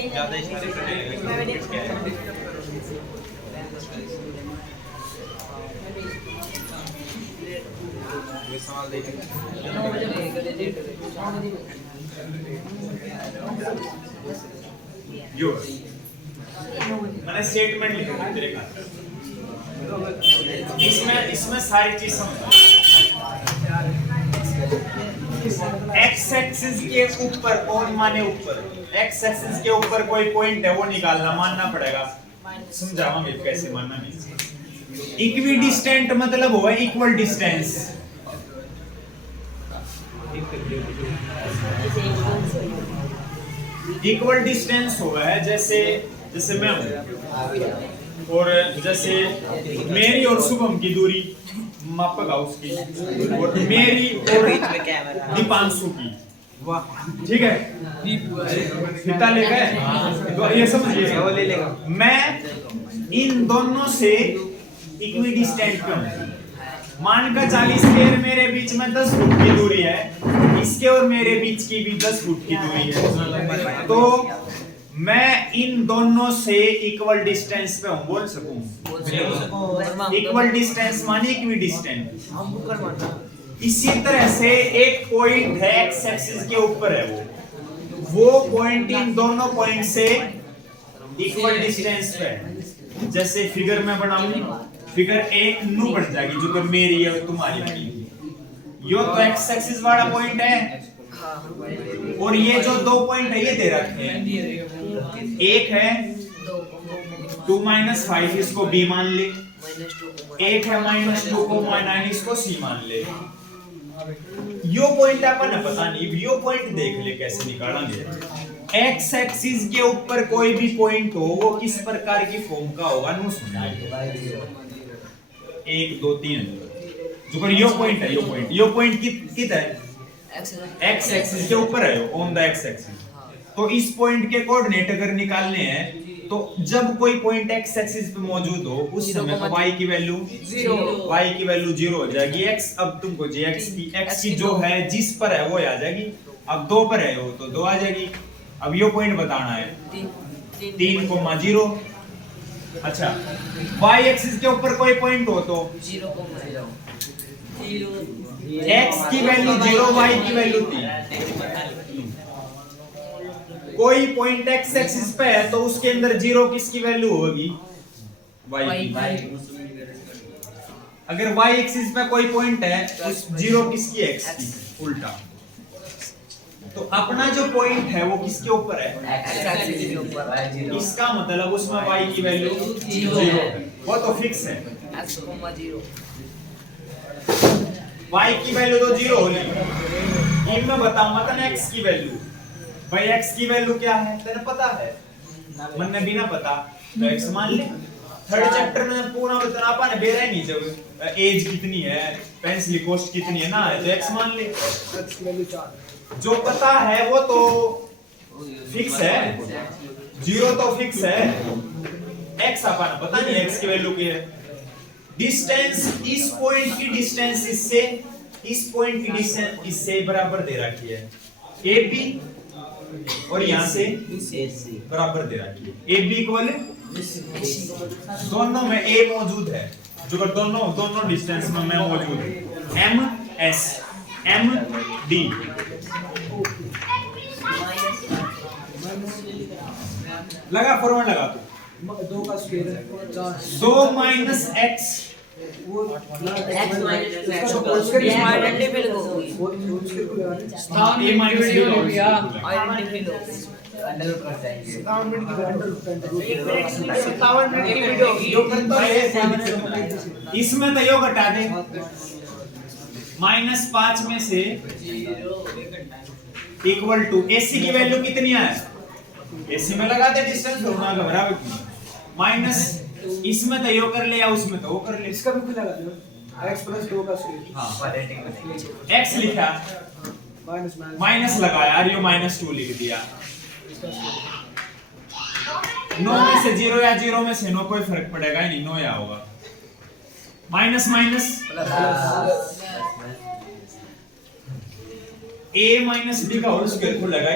ज्यादा इशारे सवाल देखें यो मैंने स्टेटमेंट लिखा है तेरे का इसमें सारी चीज समझ एक्स एक्सिस के ऊपर कौन माने ऊपर एक्स एक्सिस के ऊपर कोई पॉइंट है वो निकालना मानना पड़ेगा समझावांगे कैसे मानना नहीं इक्वी डिस्टेंट मतलब हुआ इक्वल डिस्टेंस इक्वल डिस्टेंस होगा है जैसे जैसे मैं हूं और जैसे मेरी और शुभम की दूरी मापेगा उसकी और मेरी और दीपांशु की ठीक है कितना ले गए तो ये समझिए वो ले लेगा मैं इन दोनों से इक्वी डिस्टेंट पे हूं मान का 40 के और मेरे बीच में 10 फुट की दूरी है इसके और मेरे बीच की भी 10 फुट की दूरी है तो मैं इन दोनों से इक्वल डिस्टेंस पे हूं बोल सकूं इक्वल डिस्टेंस माने इक्वी डिस्टेंट इसी तरह से एक पॉइंट है एक्स एक्सिस के ऊपर है वो पॉइंट इन दोनों पॉइंट से इक्वल डिस्टेंस पे है जैसे फिगर में बनाऊं फिगर एक नु बन जाएगी जो कि मेरी है तुम्हारी बनी यो तो एक्स एक्सिस वाला पॉइंट है और ये जो 2 पॉइंट है ये दे रखे हैं, एक है 2 - 5 इसको b मान ले, एक है -2 को -9 इसको c मान ले। यो पॉइंट अपन ने पता नहीं, यो पॉइंट देख ले कैसे निकालेंगे। x एक्सिस के ऊपर कोई भी पॉइंट हो वो किस प्रकार की फॉर्म का होगा नु समझाइए। 1 2 3 जो कर यो पॉइंट है, यो पॉइंट कितना है x एक्सिस के ऊपर है, ऑन द x एक्सिस। तो इस पॉइंट के कोऑर्डिनेट अगर निकालने हैं तो जब कोई पॉइंट x एक्सिस पे मौजूद हो उस समय तो y की वैल्यू 0 हो जाएगी। x अब तुमको जे x की जो है जिस पर है वो आ जाएगी, अब 2 पर है वो तो 2 आ जाएगी। अब यो पॉइंट बताना है 3,0। अच्छा y एक्सिस के ऊपर कोई पॉइंट हो तो 0, x की वैल्यू 0, y की वैल्यू 3। कोई पॉइंट x एक्सिस पे है तो उसके अंदर 0 किसकी वैल्यू होगी y की। अगर y एक्सिस पे कोई पॉइंट है उस 0 किसकी x की, उल्टा। तो अपना जो पॉइंट है वो किसके ऊपर है x एक्सिस के ऊपर, इसका मतलब उसमें y की वैल्यू 0 है, वो तो फिक्स है। x, 0 y की वैल्यू तो 0 होगी। ये मैं बताऊंगा तो x की वैल्यू, भाई x की वैल्यू क्या है तेरे पता है, मन ने बिना पता तो x मान ले। थर्ड चैप्टर में पूरा बता अपन बेरा ही नहीं, जब एज कितनी है, पेंसिल कॉस्ट कितनी है ना, तो x मान ले। x वैल्यू 4 जो पता है वो तो फिक्स है, 0 तो फिक्स है, x अपन पता नहीं x की वैल्यू क्या है। डिस्टेंस, इस पॉइंट की डिस्टेंस इससे, इस पॉइंट की डिस्टेंस इससे बराबर दे रखी है AB, और यहाँ से बराबर दे रखी है AB इक्वल, दोनों में A मौजूद है, जो दोनों डिस्टेंस में मौजूद है। MS MD लगा, फॉर्मूला लगा तू 2 का स्क्वायर 4 2 माइनस x वो x माइनस उसका होल स्क्वायर आइडेंटिफाई को होल स्क्वायर को लगाने a माइनस b हो गया। आइडेंटिफाई लो अंडर रूट कर जाएंगे 57 मिनट की अंडर रूट का 57 मिनट की वीडियो जो करता है इसमें तो यो घटा दे, -5 में से इक्वल टू AC की वैल्यू कितनी है, AC में लगा दे डिस्टेंस, होना घबरा माइनस इसमें तो यो कर ले या उसमें तो वो कर ले। इसका भी खुला लगा दो x + 2 का स्क्वायर हाँ x लिखा माइनस माइनस लगाया और यो -2 लिख दिया। 9 में से 0 या 0 में से 9 कोई फर्क पड़ेगा ही नहीं, 9 या होगा। Minus minus a minus b का होल स्क्वायर को लगा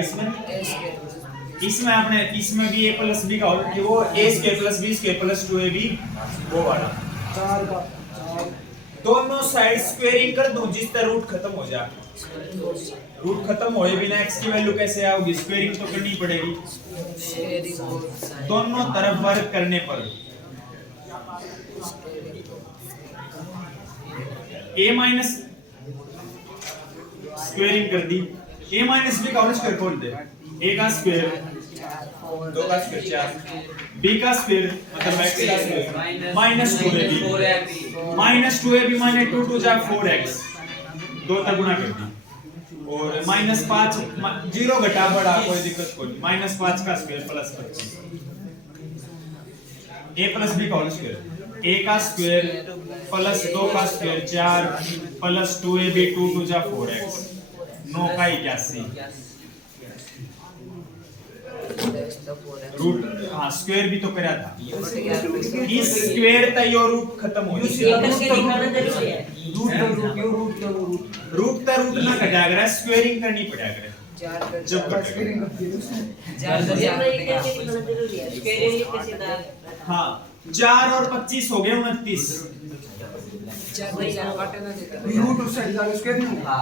इसमें आपने इसमें भी a प्लस b का होल, कि वो a square plus b square plus 2ab वो वाला 4 का 4 दोनों साइड स्क्वायरिंग कर दूं जिस तरह रूट खत्म हो जाए, रूट खत्म होए बिना x की वैल्यू कैसे आओगी, स्क्वायरिंग तो करनी पड़ेगी। दोनों तरफ वर्क करने पर a माइनस स्क्वायरिंग कर दी, a माइनस b का होल स्क्वायर खोल दे, a का स्क्वायर 2 का स्क्वायर 4, b का स्क्वायर मतलब x का स्क्वायर -2ab माइनस 2 2 जा 4x 2 तक गुणा कर दी, और -5 0 घटा बढ़ा कोई दिक्कत कोई नहीं, -5 का square plus 25 a plus b का होल स्क्वायर, a का स्क्वायर प्लस 2 का स्क्वायर 4 प्लस 2ab 2 2 जा 4x 9 का 81 रूट, हाँ स्क्वायर भी तो करा था, इस स्क्वायर तक यो रूट खत्म हो गया, रूट ना कटा कर स्क्वायरिंग करनी पड़ा कर जब हाँ 4 और 25 हो गए 29, रूट उस साइड जाके स्क्वायर नहीं होगा।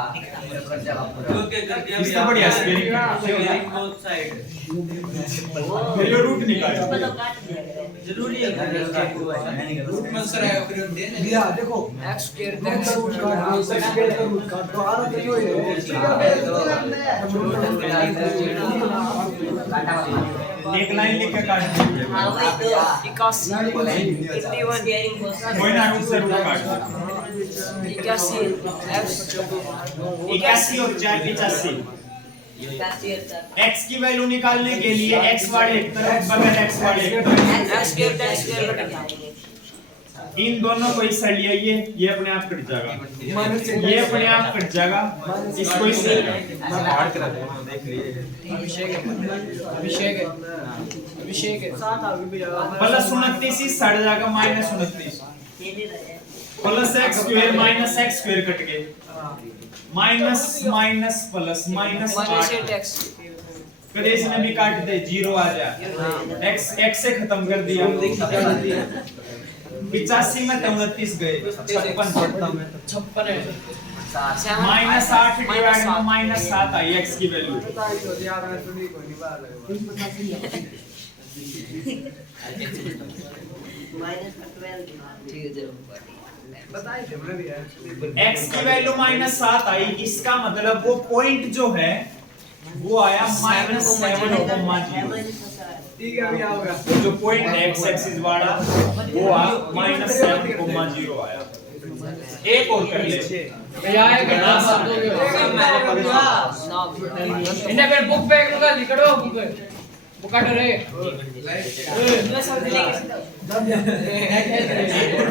ओके करके इसका बढ़िया स्क्वायरिंग बोथ साइड ये रूट निकाल जरूरी है रूट में सर आया फिर दे ना भैया देखो x स्क्वायर रूट का रूट काट स्क्वायर का रूट काट तो आ रहा तो यो एक लाइन लिख के काट दीजिए कोई ना रूट से रूट काट 81 और 4 85 x की वैल्यू निकालने के लिए x वाले एक तरफ बगैर x वाले एक तरफ इन दोनों को इस साइड लिए ये अपने आप कट जाएगा ये अपने आप कट जाएगा इसको इस साइड बाहर करा दे देख लिए अभिषेक है प्लस 29 इस साइड जाएगा minus 29 plus x square minus x square cut गए माइनस माइनस प्लस माइनस 8 कदे इसने भी काट दे 0 आ जा x x से खत्म कर दिया 85 में 29 गए 56 पड़ता में माइनस 8 डिवाइड में माइनस 7 आई x की वैल्यू x की वैल्यू माइनस 7 आई इसका मतलब वो पॉइंट जो है वो आया माइनस 7,0 ठीक है भैया होगा जो पॉइंट है x एक्सिस वाला वो माइनस 7,0 आया एक और कर ले इन्हें फिर बुक पे एक लगा लिखो बुक पे बुक काट रे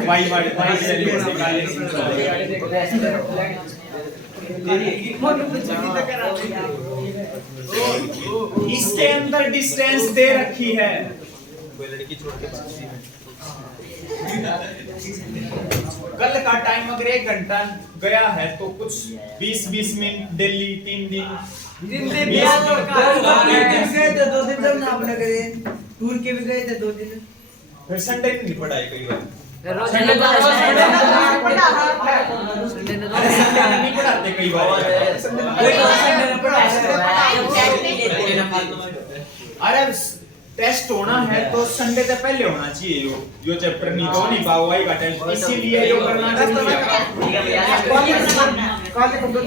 भाई से निकाले इसके अंदर डिस्टेंस दे रखी है कल का टाइम अगर 1 घंटा गया है तो कुछ 20-20 मिनट दिल्ली 3 दिन टूर के भी गए थे 2 दिन फिर संडे नहीं पढ़ाई कई बार संडे अरे संडे नहीं पढ़ाते कई बार अरे टेस्ट होना है तो संडे से पहले होना चाहिए यो चैप्टर नहीं तो नहीं पाओ का टेस्ट इसीलिए यो करना जरूरी है कल को 2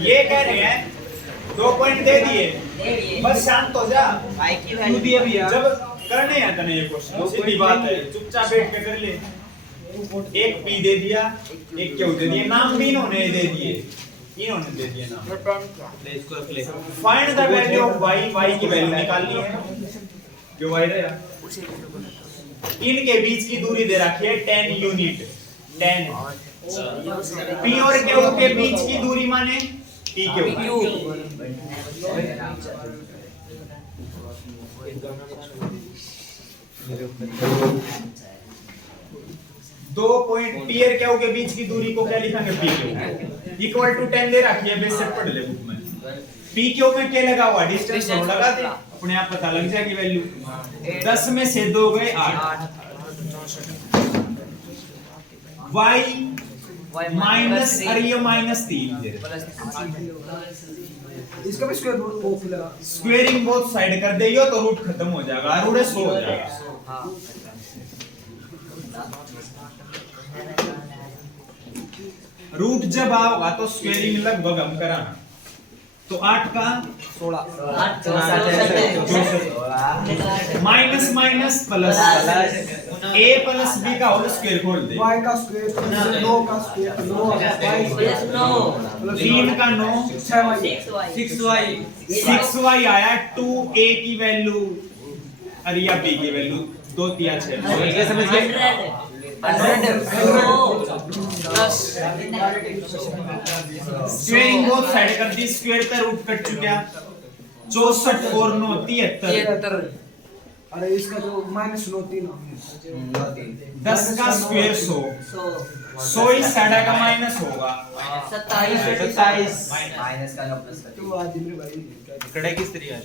ये कह रहे हैं 2 पॉइंट दे दिए बस शांत हो जा तू दिया भैया जब करने आता ना ये क्वेश्चन सीधी बात है चुपचाप बैठ के कर ले एक पी दे दिया एक क्यू दे दिया नाम भी इन्होंने दे दिए इन्होंने दे दिए नाम find the value of y y की वैल्यू निकालनी है जो y रहा इनके बीच की दूरी दे रखी है 10 यूनिट 10 p और q के बीच की दूरी माने p q 2 पॉइंट p और q के बीच की दूरी को क्या लिखेंगे p q इक्वल टू 10 दे रखी है बेसिक पढ़ ले बुक में p q में क्या लगा हुआ डिस्टेंस लगा दे अपने आप पता लग जाएगी वैल्यू 10 में से 2 गए 8 y माइनस और ये माइनस 3 इसका भी स्क्वायर रूट को लगा स्क्वेयरिंग बोथ साइड कर देयो तो रूट खत्म हो जाएगा रूट 100 हो जाएगा रूट जब आओगा तो स्क्वेयरिंग लगभग हम कराना तो 8 का 16 minus minus plus a plus b का होल स्क्वायर खोल दे y का स्क्वायर 9 का स्क्वायर 9 3 का 9 6y आया 2a की वैल्यू और या b की वैल्यू 2 3 6 ये समझ गए 100 प्लस स्क्वेयरिंग बोथ साइड कर दी स्क्वायर पे रूट कट चुका 64 और 9 73 अरे इसका तो -9 3 10 का स्क्वायर 100 100 ही साढ़ा का माइनस होगा 27 माइनस का 9 प्लस का तो आदि में भाई इकडे किस तरी आहे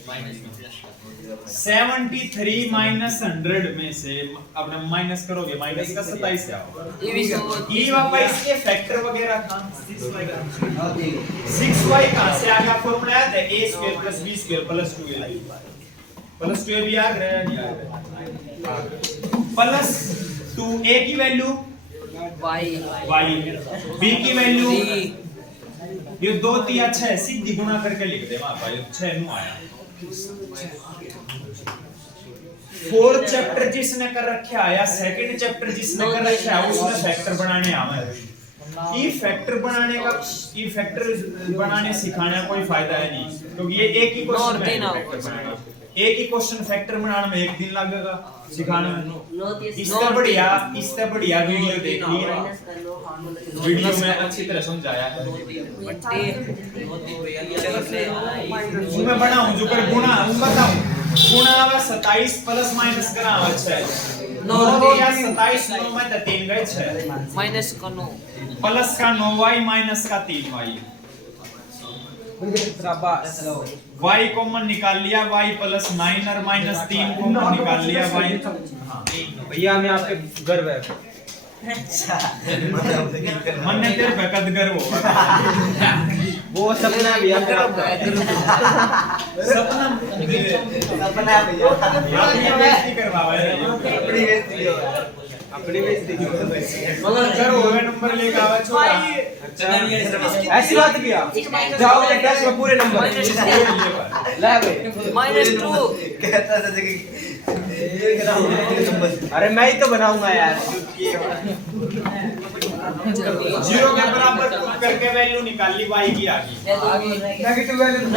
73 माइनस 100 में से अब माइनस करोगे माइनस का 27 क्या होगा ये वापस ये फैक्टर वगैरह था 6y कहां से आ गया फॉर्मूला याद है a square plus b square plus 2ab plus 2ab याद रहा नहीं याद है प्लस 2a की वैल्यू y b की वैल्यू ये 2 3 6 सीधी गुणा करके लिख दे वहां पर 6 नु आया फोर्थ चैप्टर जिसने कर रखा है या सेकंड चैप्टर जिसने कर रखा है उसमें फैक्टर बनाने आवे ये फैक्टर बनाने का ये फैक्टर बनाने सिखाने का कोई फायदा है नहीं क्योंकि ये एक ही क्वेश्चन में फैक्टर बनाना एक ही क्वेश्चन फैक्टर बनाने में 1 दिन लगेगा सिखाने में इससे बढ़िया वीडियो देखिए वीडियो में अच्छी तरह समझाया है मैं बनाऊं जो कर गुणा हूं बताऊं गुणा आवा 27 प्लस माइनस करा आवा 6 9 या 27 9 में तो 3 गए 6 माइनस का 9 प्लस का 9y माइनस का 3y y कॉमन निकाल लिया y प्लस 9 और माइनस 3 कॉमन निकाल लिया y भैया हमें आपके गर्व है मन ने तेरे पे कद गर्व होगा वो सपना भी सपना अपनी बेइज्जती करवावा है अपनी बेइज्जती मगर गर्व होवे नंबर लेके आवा छोड़ा ऐसी बात किया जाओ बेटा टेस्ट में पूरे नंबर ले भाई -2 कहता था कि अरे मैं ही तो बनाऊंगा यार जीरो के बराबर पुट करके वैल्यू निकाल ली y की आ गई नेगेटिव वैल्यू